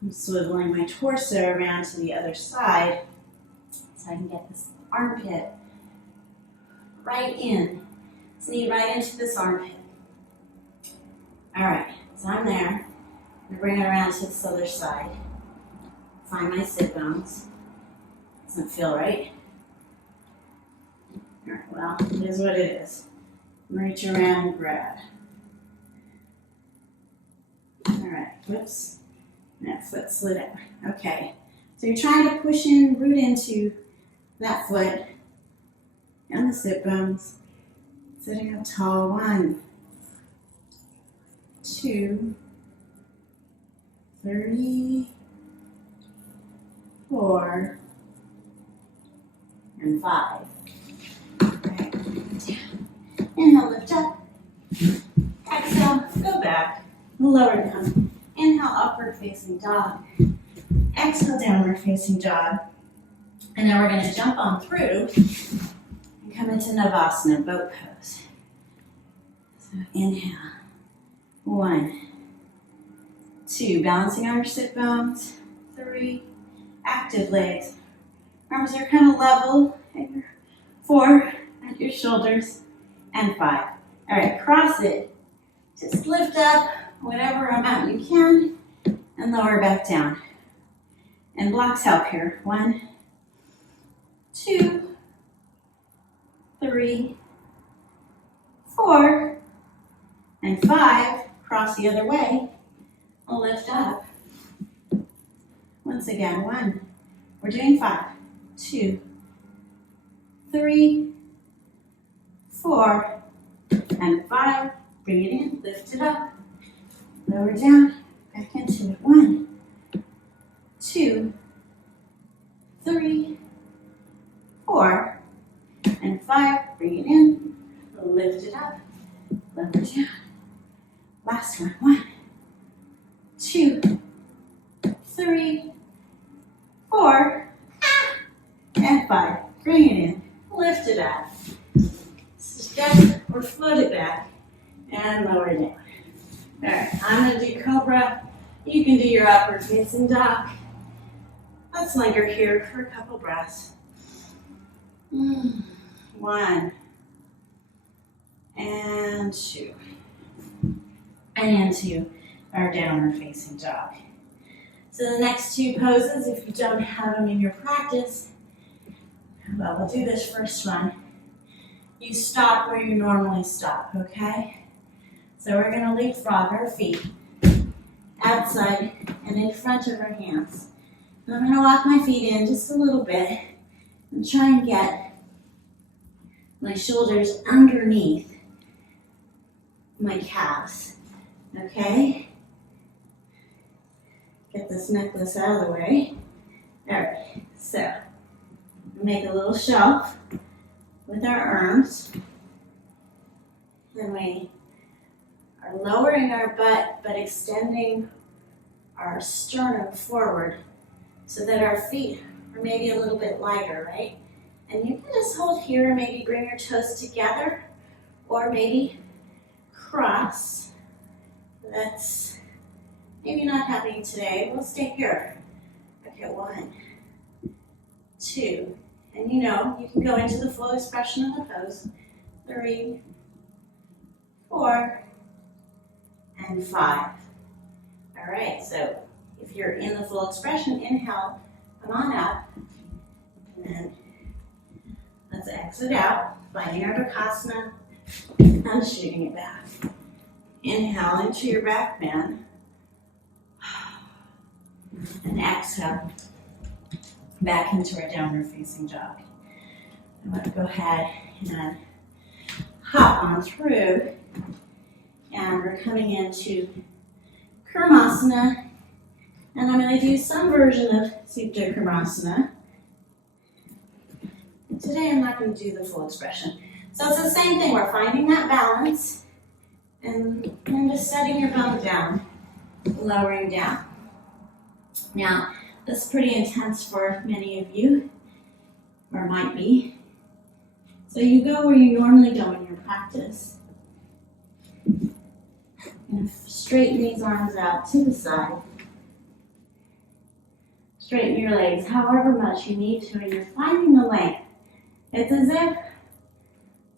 I'm swiveling my torso around to the other side so I can get this armpit right in. This knee right into this armpit. All right, so I'm there. I'm gonna bring it around to this other side. Find my sit bones. Doesn't feel right. All right, well, it is what it is. Reach around and grab. All right, whoops. That foot slid out. Okay, so you're trying to push in, root into that foot and the sit bones. Sitting up tall. 1, 2, 3, 4, and 5. Okay. Inhale, lift up. Exhale, go back. Lower down. Inhale, upward facing dog. Exhale, downward facing dog. And then we're going to jump on through and come into Navasana, boat pose. So inhale. 1, 2, balancing on your sit bones. 3, active legs. Arms are kind of level. 4, at your shoulders. And 5. All right, cross it. Just lift up whatever amount you can and lower back down. And blocks help here. 1, 2, 3, 4, and 5. Cross the other way. Lift up. Once again, 1. We're doing 5, 2, 3, 4, and 5. Bring it in, lift it up. Lower down, back into it. 1, 2, 3, 4, and 5. Bring it in, lift it up, lower down. Last one. 1, 2, 3, 4, and 5. Bring it in, lift it up. Step or float it back and lower it down. All right, I'm going to do Cobra. You can do your upward facing dog. Let's linger here for a couple breaths. 1 and 2. And into our downward facing dog. So the next 2 poses, if you don't have them in your practice, well, we'll do this first one. You stop where you normally stop, okay? So we're going to leapfrog our feet outside and in front of our hands. I'm going to walk my feet in just a little bit and try and get my shoulders underneath my calves, okay? Get this necklace out of the way. All right, so make a little shelf with our arms. Then we are lowering our butt, but extending our sternum forward so that our feet are maybe a little bit lighter, right? And you can just hold here and maybe bring your toes together or maybe cross. That's maybe not happening today. We'll stay here. Okay, 1, 2, and you know, you can go into the full expression of the pose. 3, 4, and 5. All right, so if you're in the full expression, inhale, come on up, and then let's exit out, finding our Bakasana and shooting it back. Inhale into your back bend, and exhale back into our downward facing dog. I'm going to go ahead and hop on through, and we're coming into Kurmasana, and I'm going to do some version of Supta Kurmasana. Today I'm not going to do the full expression. So it's the same thing, we're finding that balance, and just setting your bum down, lowering down. Now, this is pretty intense for many of you, or might be. So you go where you normally go in your practice. And straighten these arms out to the side. Straighten your legs however much you need to, and you're finding the length. It's as if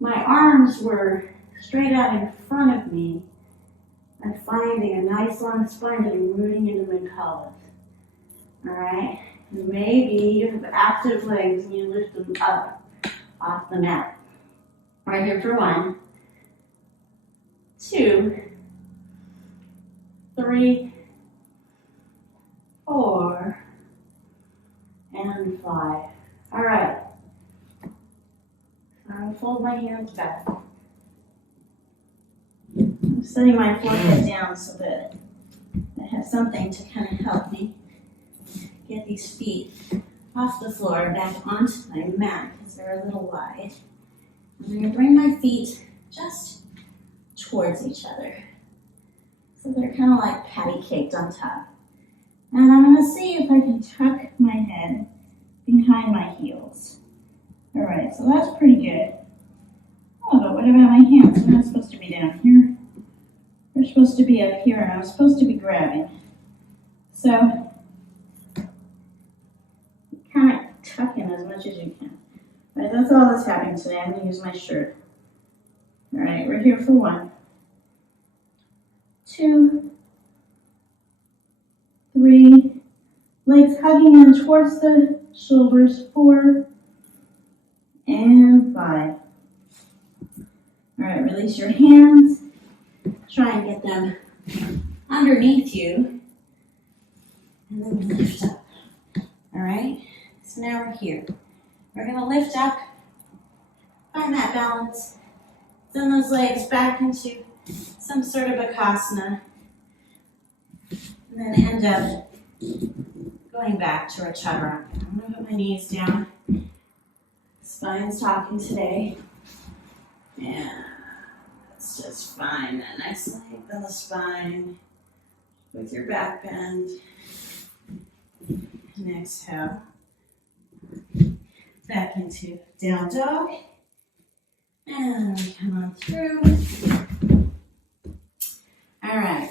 my arms were straight out in front of me, and finding a nice long spine that you're rooting into mid-pelvis. All right? And maybe you have active legs and you lift them up off the mat. Right here for 1, 2, 3, 4, and 5. All right. I'll fold my hands back. I'm setting my forehead down so that I have something to kind of help me get these feet off the floor back onto my mat because they're a little wide. I'm going to bring my feet just towards each other. So they're kind of like patty caked on top. And I'm going to see if I can tuck my head behind my heels. All right, so that's pretty good. Oh, but what about my hands? They're not supposed to be down here. They're supposed to be up here, and I'm supposed to be grabbing. So, kind of tuck in as much as you can. All right, that's all that's happening today. I'm going to use my shirt. All right, we're here for 1, 2, 3, legs hugging in towards the shoulders, 4, and 5. All right, release your hands. Try and get them underneath you. And then lift up. All right, so now we're here. We're going to lift up, find that balance. Send those legs back into some sort of bakasana. And then end up going back to our chaturanga. I'm going to put my knees down. Spine's talking today. And let's just find that nice length on the spine with your back bend. And exhale. Back into down dog. And we come on through. All right.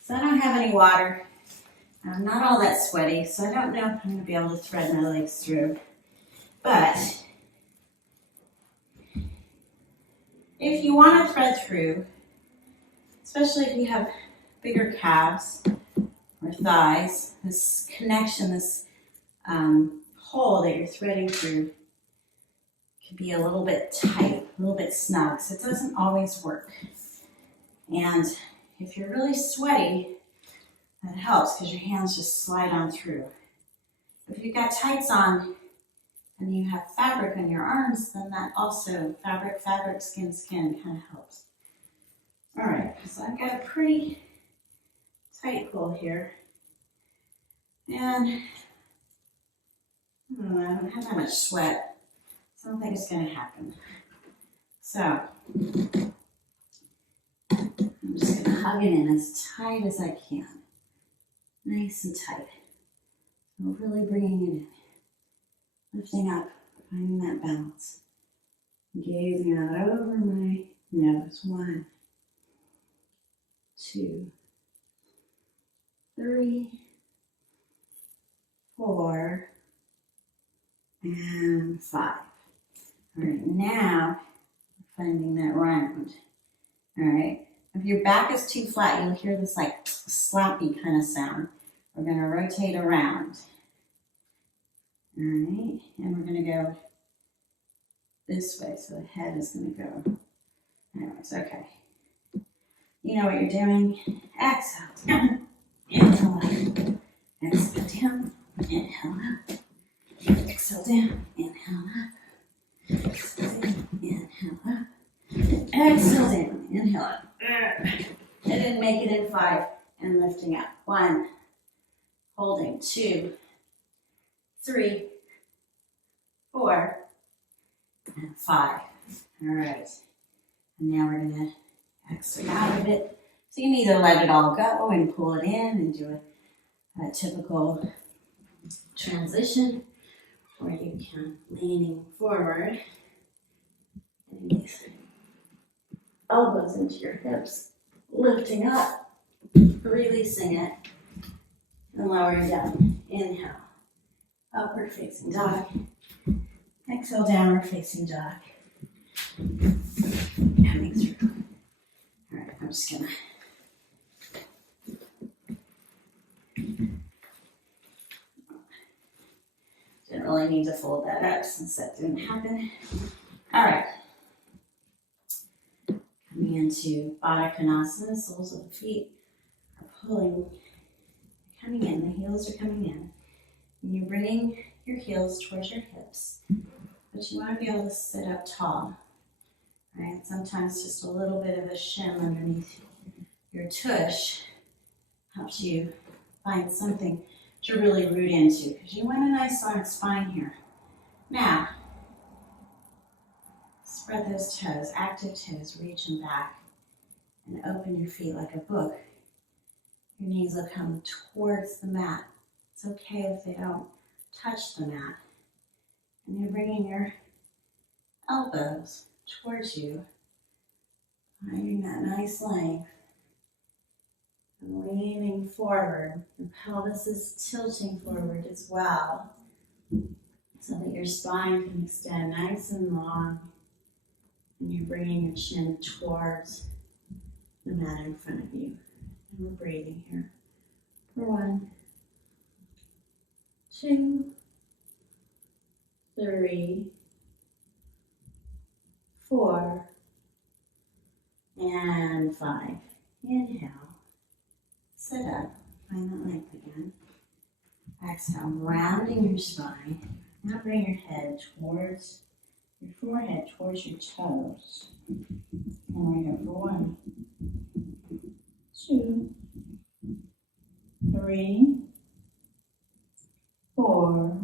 So I don't have any water. I'm not all that sweaty, so I don't know if I'm going to be able to thread my legs through. But if you want to thread through, especially if you have bigger calves or thighs, this connection, this hole that you're threading through can be a little bit tight, a little bit snug, so it doesn't always work. And if you're really sweaty, that helps because your hands just slide on through. If you've got tights on and you have fabric on your arms, then that also, fabric, skin kind of helps. All right, so I've got a pretty tight pull here. And I don't have that much sweat, so I don't think it's going to happen. So I'm just going to hug it in as tight as I can. Nice and tight. So really bringing it in. Lifting up, finding that balance. Gazing out over my nose. 1, 2, 3, 4, and 5. All right, now finding that round. All right, if your back is too flat, you'll hear this like slappy kind of sound. We're going to rotate around. All right, and we're going to go this way, so the head is going to go. Anyways, okay. You know what you're doing. Exhale down, inhale up. Exhale down, inhale up. Exhale down, inhale up. Exhale down, inhale up. Exhale down, inhale up. I didn't make it in 5, and lifting up. 1, holding. 2, 3, 4, and 5. All right. And now we're going to exhale out of it. So you can either let it all go and pull it in and do a typical transition, or you can leaning forward and these elbows into your hips, lifting up, releasing it, and lowering down. Inhale. Upward facing dog. Exhale, downward facing dog. Coming through. All right, I'm just gonna really need to fold that up since that didn't happen. All right. Coming into Baddha Konasana, soles of the feet are pulling, coming in, the heels are coming in. And you're bringing your heels towards your hips, but you want to be able to sit up tall. Right? Sometimes just a little bit of a shim underneath your tush helps you find something to really root into, because you want a nice long spine here. Now, spread those toes, active toes, reach them back, and open your feet like a book. Your knees will come towards the mat. It's okay if they don't touch the mat. And you're bringing your elbows towards you, finding that nice length, and leaning forward. Your pelvis is tilting forward as well, so that your spine can extend nice and long, and you're bringing your chin towards the mat in front of you. And we're breathing here for 1, 2, 3, 4, and 5. Inhale, sit up, find that length again. Exhale, rounding your spine. Now bring your head towards your forehead, towards your toes. And we're here for 1, 2, 3, 4,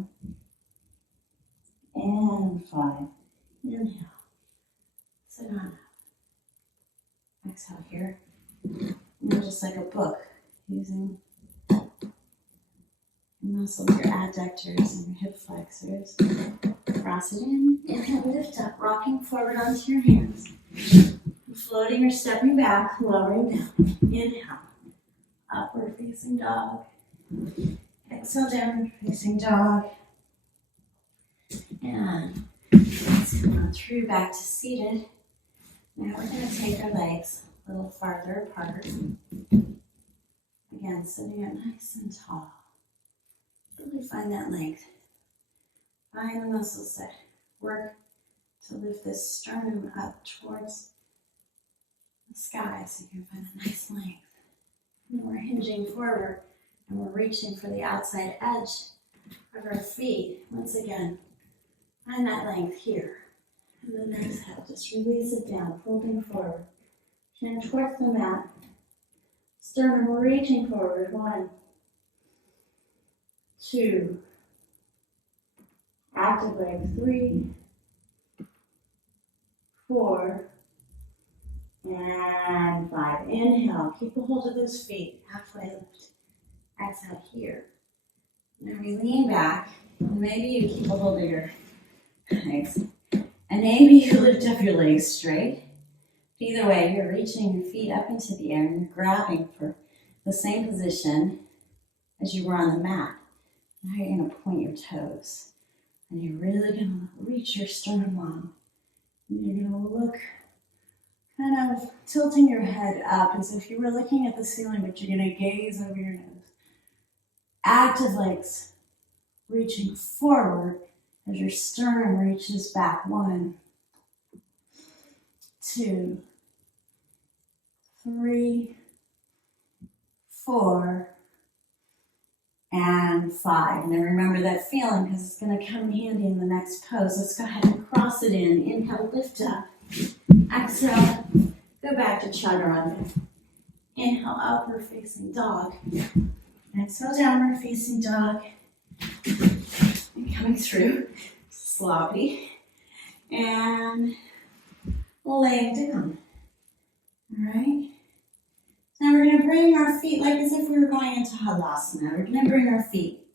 and 5. Inhale. Sit on up. Exhale here. You're just like a book, using your muscles, your adductors and your hip flexors. Cross it in. Inhale, lift up, rocking forward onto your hands. Floating or stepping back, lowering down. Inhale, upward facing dog. Exhale, downward facing dog. And let's come on through back to seated. Now we're going to take our legs a little farther apart. Again, sitting up nice and tall. Really find that length. Find the muscles that work to lift this sternum up towards the sky, so you can find a nice length. And then we're hinging forward and we're reaching for the outside edge of our feet. Once again, find that length here. And then exhale, just release it down, folding forward. Chin towards the mat. Sternum reaching forward. 1, 2. Active leg. 3, 4, and 5. Inhale, keep a hold of those feet, halfway lift. Exhale here. Now we lean back, and maybe you keep a hold of your legs. And maybe you lift up your legs straight. Either way, you're reaching your feet up into the air and you're grabbing for the same position as you were on the mat. Now you're going to point your toes. And you're really going to reach your sternum long. And you're going to look, kind of tilting your head up as if you were looking at the ceiling, but you're going to gaze over your nose. Active legs reaching forward as your sternum reaches back. 1, 2, 3, 4, and 5. And then remember that feeling, because it's going to come handy in the next pose. Let's go ahead and cross it in. Inhale, lift up. Exhale, go back to chaturanga. Inhale, upward facing dog. Exhale, downward facing dog. And coming through, sloppy. And laying down. All right. Now we're going to bring our feet like as if we were going into halasana. We're going to bring our feet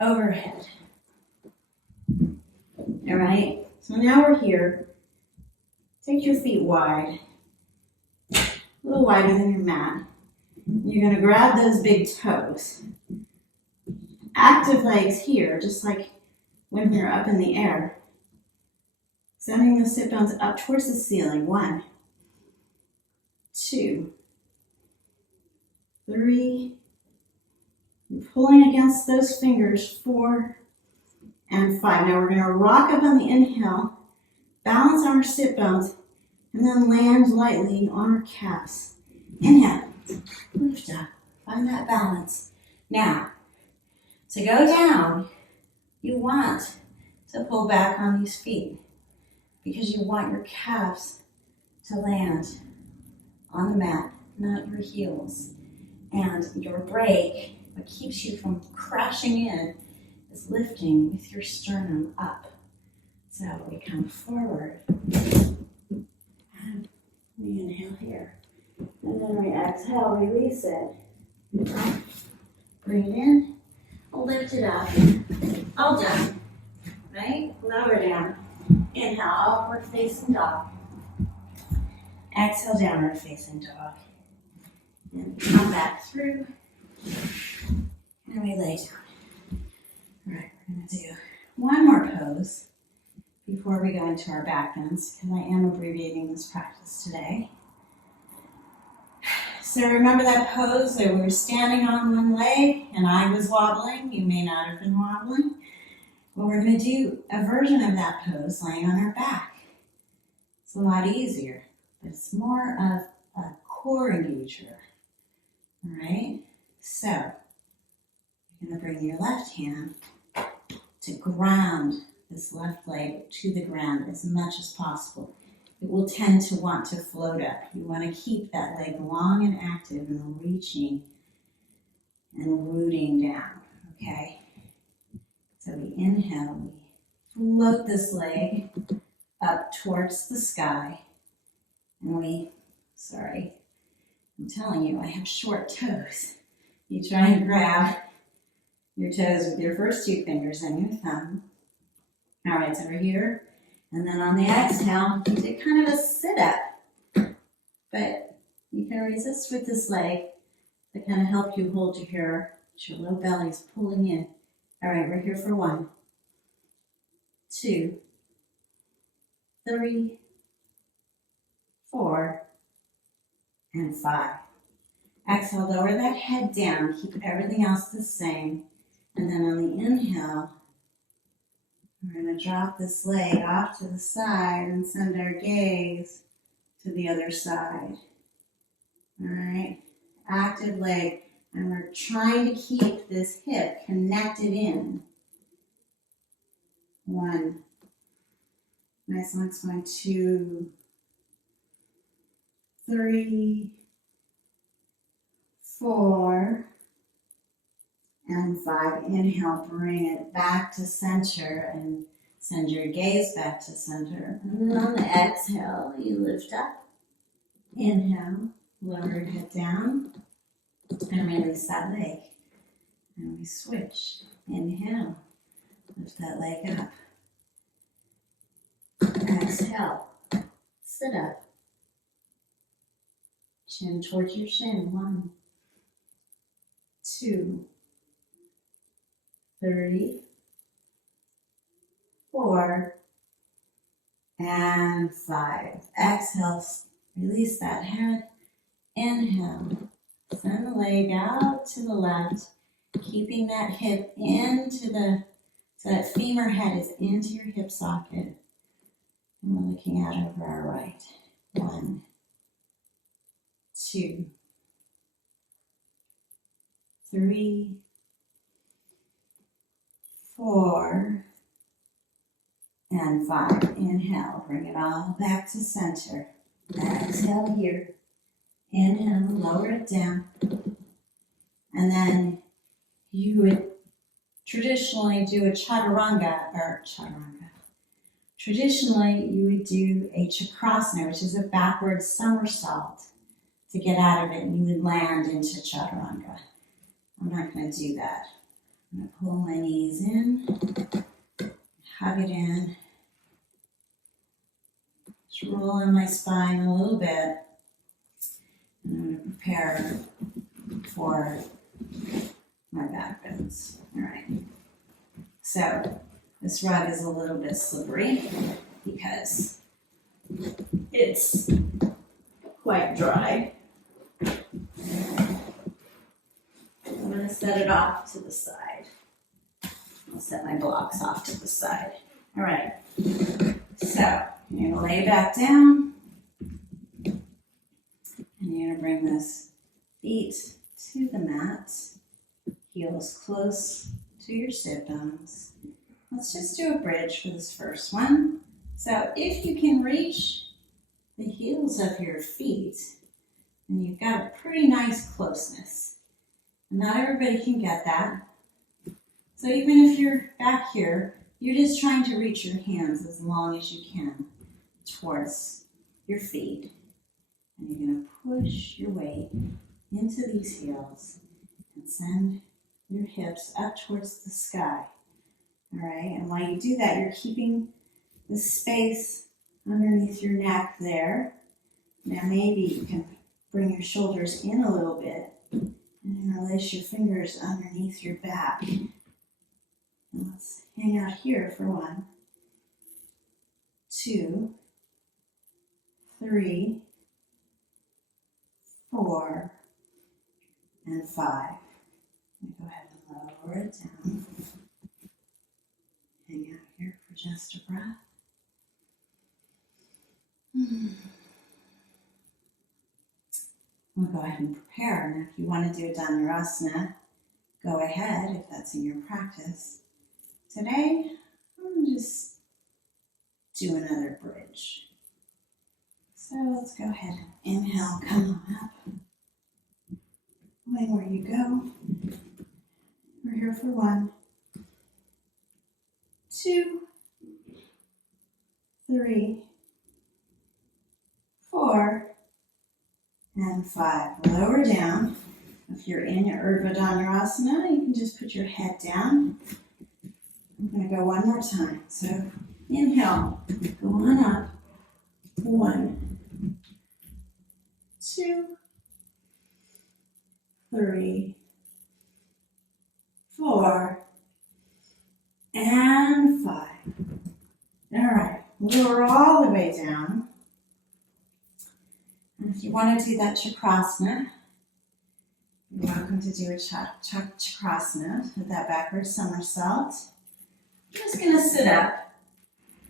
overhead. All right. So now we're here. Take your feet wide, a little wider than your mat. You're going to grab those big toes. Active legs here, just like when you're up in the air. Sending the sit bones up towards the ceiling. 1, 2, 3. You're pulling against those fingers. 4, and 5. Now we're gonna rock up on the inhale, balance on our sit bones, and then land lightly on our calves. Inhale, lift up, find that balance. Now, to go down, you want to pull back on these feet because you want your calves to land on the mat, not your heels. And your brake, what keeps you from crashing in, is lifting with your sternum up. So we come forward, and we inhale here. And then we exhale, release it. Bring it in, lift it up, all done, right? Lower down. Inhale, upward facing dog. Exhale, downward facing dog. And come back through, and we lay down. All right, we're gonna do one more pose before we go into our back bends, because I am abbreviating this practice today. So remember that pose that we were standing on one leg and I was wobbling? You may not have been wobbling. Well, we're going to do a version of that pose laying on our back. It's a lot easier, but it's more of a core engager. All right? So, you're going to bring your left hand to ground this left leg to the ground as much as possible. It will tend to want to float up. You want to keep that leg long and active and reaching and rooting down, okay? So we inhale, we float this leg up towards the sky, and I'm telling you, I have short toes. You try and grab your toes with your first 2 fingers and your thumb. All right, so we're here. And then on the exhale, you do kind of a sit-up. But you can resist with this leg to kind of help you hold you here. Your low belly is pulling in. All right, we're here for 1, 2, 3, 4, and 5. Exhale, lower that head down. Keep everything else the same. And then on the inhale, we're going to drop this leg off to the side and send our gaze to the other side. All right, active leg. And we're trying to keep this hip connected in. 1. Nice long spine. 2, 3, 4, and 5. Inhale, bring it back to center and send your gaze back to center. And then on the exhale, you lift up. Inhale, lower your head down, and release that leg. And we switch. Inhale, lift that leg up. Exhale, sit up. Chin towards your shin. 1, 2, 3, 4, and 5. Exhale, release that head. Inhale, send the leg out to the left, keeping that hip so that femur head is into your hip socket. And we're looking out over our right. 1, 2, 3, 4, and 5. Inhale, bring it all back to center. Exhale here. Inhale, lower it down. And then you would traditionally do a chaturanga. Traditionally, you would do a chakrasana, which is a backward somersault to get out of it, and you would land into chaturanga. I'm not going to do that. I'm going to pull my knees in, hug it in, just roll in my spine a little bit. And I'm going to prepare for my back bends. All right. So this rug is a little bit slippery because it's quite dry. I'm going to set it off to the side. I'll set my blocks off to the side. All right, so you're gonna lay back down and you're gonna bring those feet to the mat, heels close to your sit bones. Let's just do a bridge for this first one. So if you can reach the heels of your feet, then you've got a pretty nice closeness. Not everybody can get that. So even if you're back here, you're just trying to reach your hands as long as you can towards your feet. And you're going to push your weight into these heels and send your hips up towards the sky. All right, and while you do that, you're keeping the space underneath your neck there. Now maybe you can bring your shoulders in a little bit and then release your fingers underneath your back. And let's hang out here for 1, 2, 3, 4, and 5. Go ahead and lower it down. Hang out here for just a breath. We'll go ahead and prepare. Now, if you want to do a Dhanurasana, go ahead if that's in your practice. Today, I'm going to just do another bridge. So let's go ahead and inhale, come on up. Going where you go. We're here for 1, 2, 3, 4, and 5. Lower down. If you're in your Urdhva Dhanurasana, you can just put your head down. I'm going to go one more time. So inhale, go on up. 1, 2, 3, 4, and 5. All right, lower all the way down. And if you want to do that Chakrasana, you're welcome to do a Chakrasana with that backward somersault. I'm just going to sit up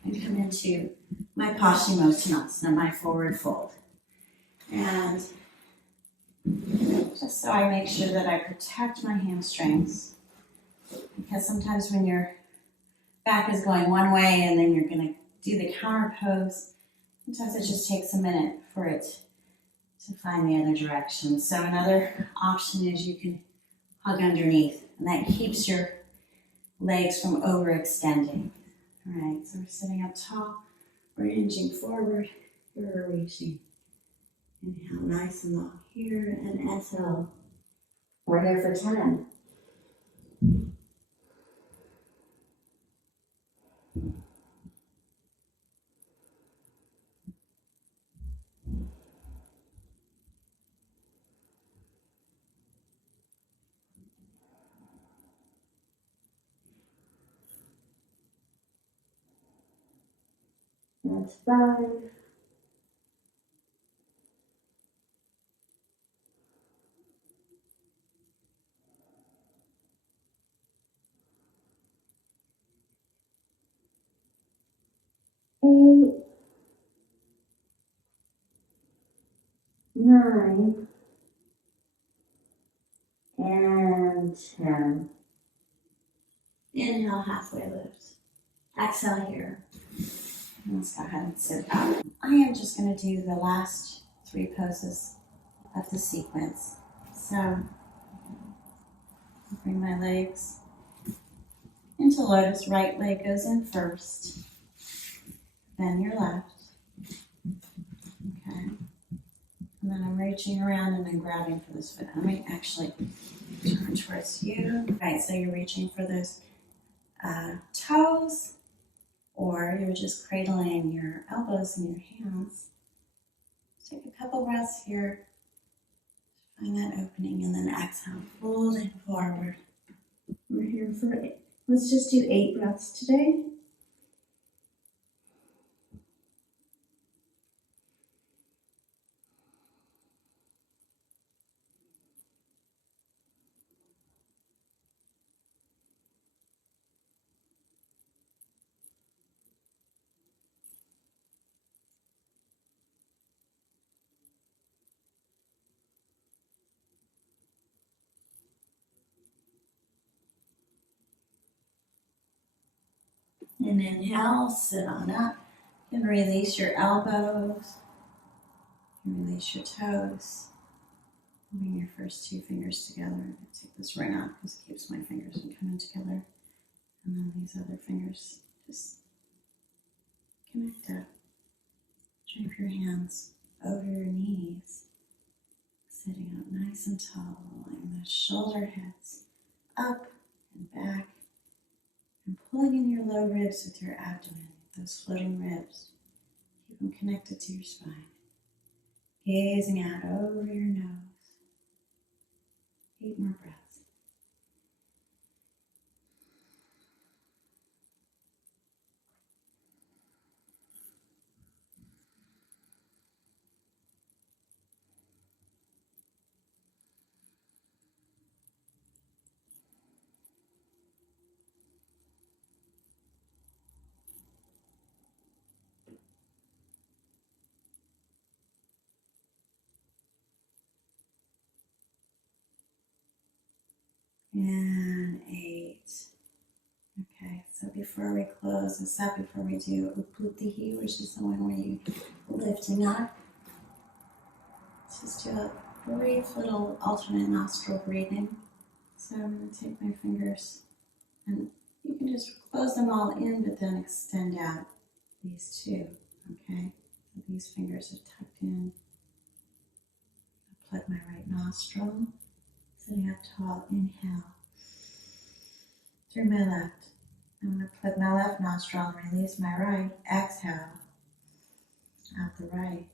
and come into my Paschimottanasana, my forward fold. And just so I make sure that I protect my hamstrings, because sometimes when your back is going one way and then you're going to do the counter pose, sometimes it just takes a minute for it to find the other direction. So another option is you can hug underneath, and that keeps your legs from overextending. All right, so we're sitting up tall, we're hinging forward, we're reaching. Inhale nice and long here, and exhale. We're here for 10. That's 5. 8, 9, and 10. Inhale, halfway lift. Exhale here. Let's go ahead and sit up. I am just going to do the last 3 poses of the sequence. So, bring my legs into lotus. Right leg goes in first, then your left. Okay. And then I'm reaching around and then grabbing for this foot. I might actually turn towards you. Right, so you're reaching for those toes, or you're just cradling your elbows in your hands. Take a couple breaths here. Find that opening, and then exhale, folding forward. We're here for 8. Let's just do 8 breaths today. And inhale, sit on up. You can release your elbows. You can release your toes. Bring your first two fingers together. I'm going to take this ring off because it keeps my fingers from coming together. And then these other fingers just connect up. Drape your hands over your knees. Sitting up nice and tall, rolling those shoulder heads up and back. And pulling in your low ribs with your abdomen, those floating ribs. Keep them connected to your spine. Gazing out over your nose. 8 more breaths. And 8. Okay, so before we close this up, before we do Uputihi, which is the one where you lifting up, just do a brief little alternate nostril breathing. So I'm going to take my fingers, and you can just close them all in, but then extend out these two, okay? So these fingers are tucked in. I'll plug my right nostril, sitting up tall, inhale. Through my left. I'm going to plug my left nostril and release my right. Exhale. Out the right.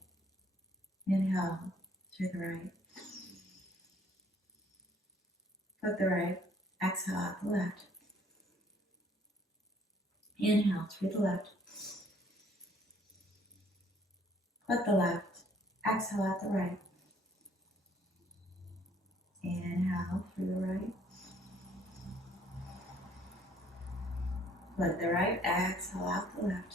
Inhale. Through the right. Plug the right. Exhale out the left. Inhale through the left. Plug the left. Exhale out the right. Inhale through the right. Plug the right. Exhale out the left.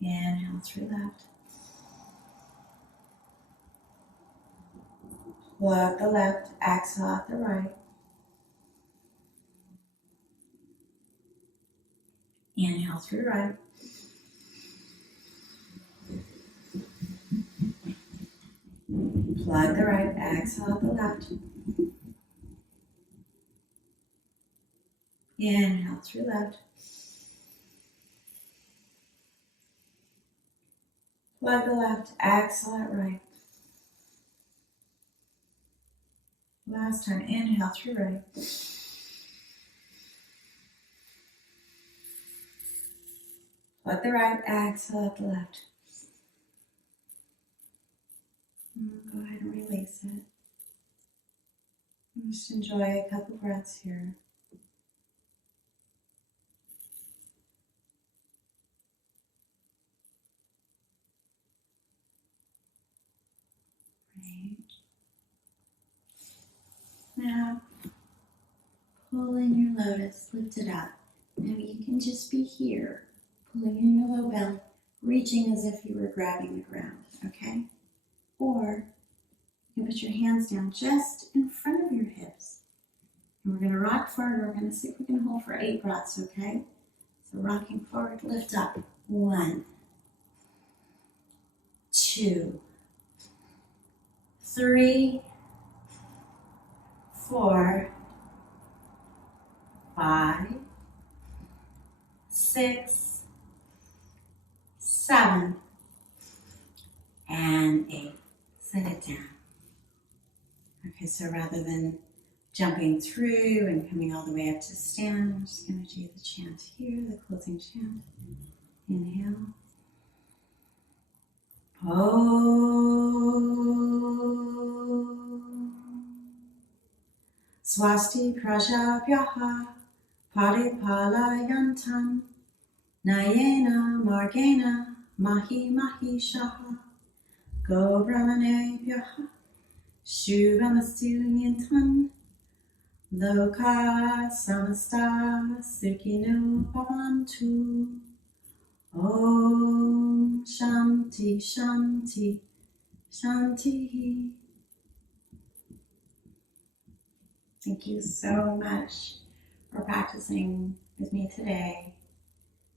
Inhale through left. Plug the left. Exhale out the right. Inhale through right. Plug the right. Exhale out the left. Inhale through left. Plug the left. Exhale out right. Last time. Inhale through right. Plug the right. Exhale out the left. Go ahead and release it. Just enjoy a couple breaths here. Great. Now, pulling your lotus, lift it up. Now you can just be here, pulling in your low belly, reaching as if you were grabbing the ground, okay? Or you can put your hands down just in front of your hips. And we're going to rock forward. We're going to see if we can hold for 8 breaths, okay? So rocking forward, lift up. 1, 2, 3, 4, 5, 6, 7, and 8. Set it down. Okay, so rather than jumping through and coming all the way up to stand, I'm just going to do the chant here, the closing chant. Inhale. Om. Swasti prajabhyaha paripalayantam nayena margena mahi shaha go brahmanebhyaha shubhamastu loka samasta sukhino bhavantu. Om Shanti Shanti Shanti. Thank you so much for practicing with me today,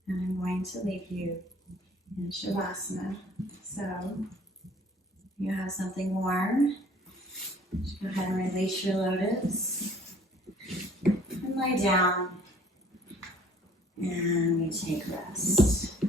and I'm going to leave you in Shavasana. So you have something warm. Just go ahead and release your lotus and lie down, and we take rest.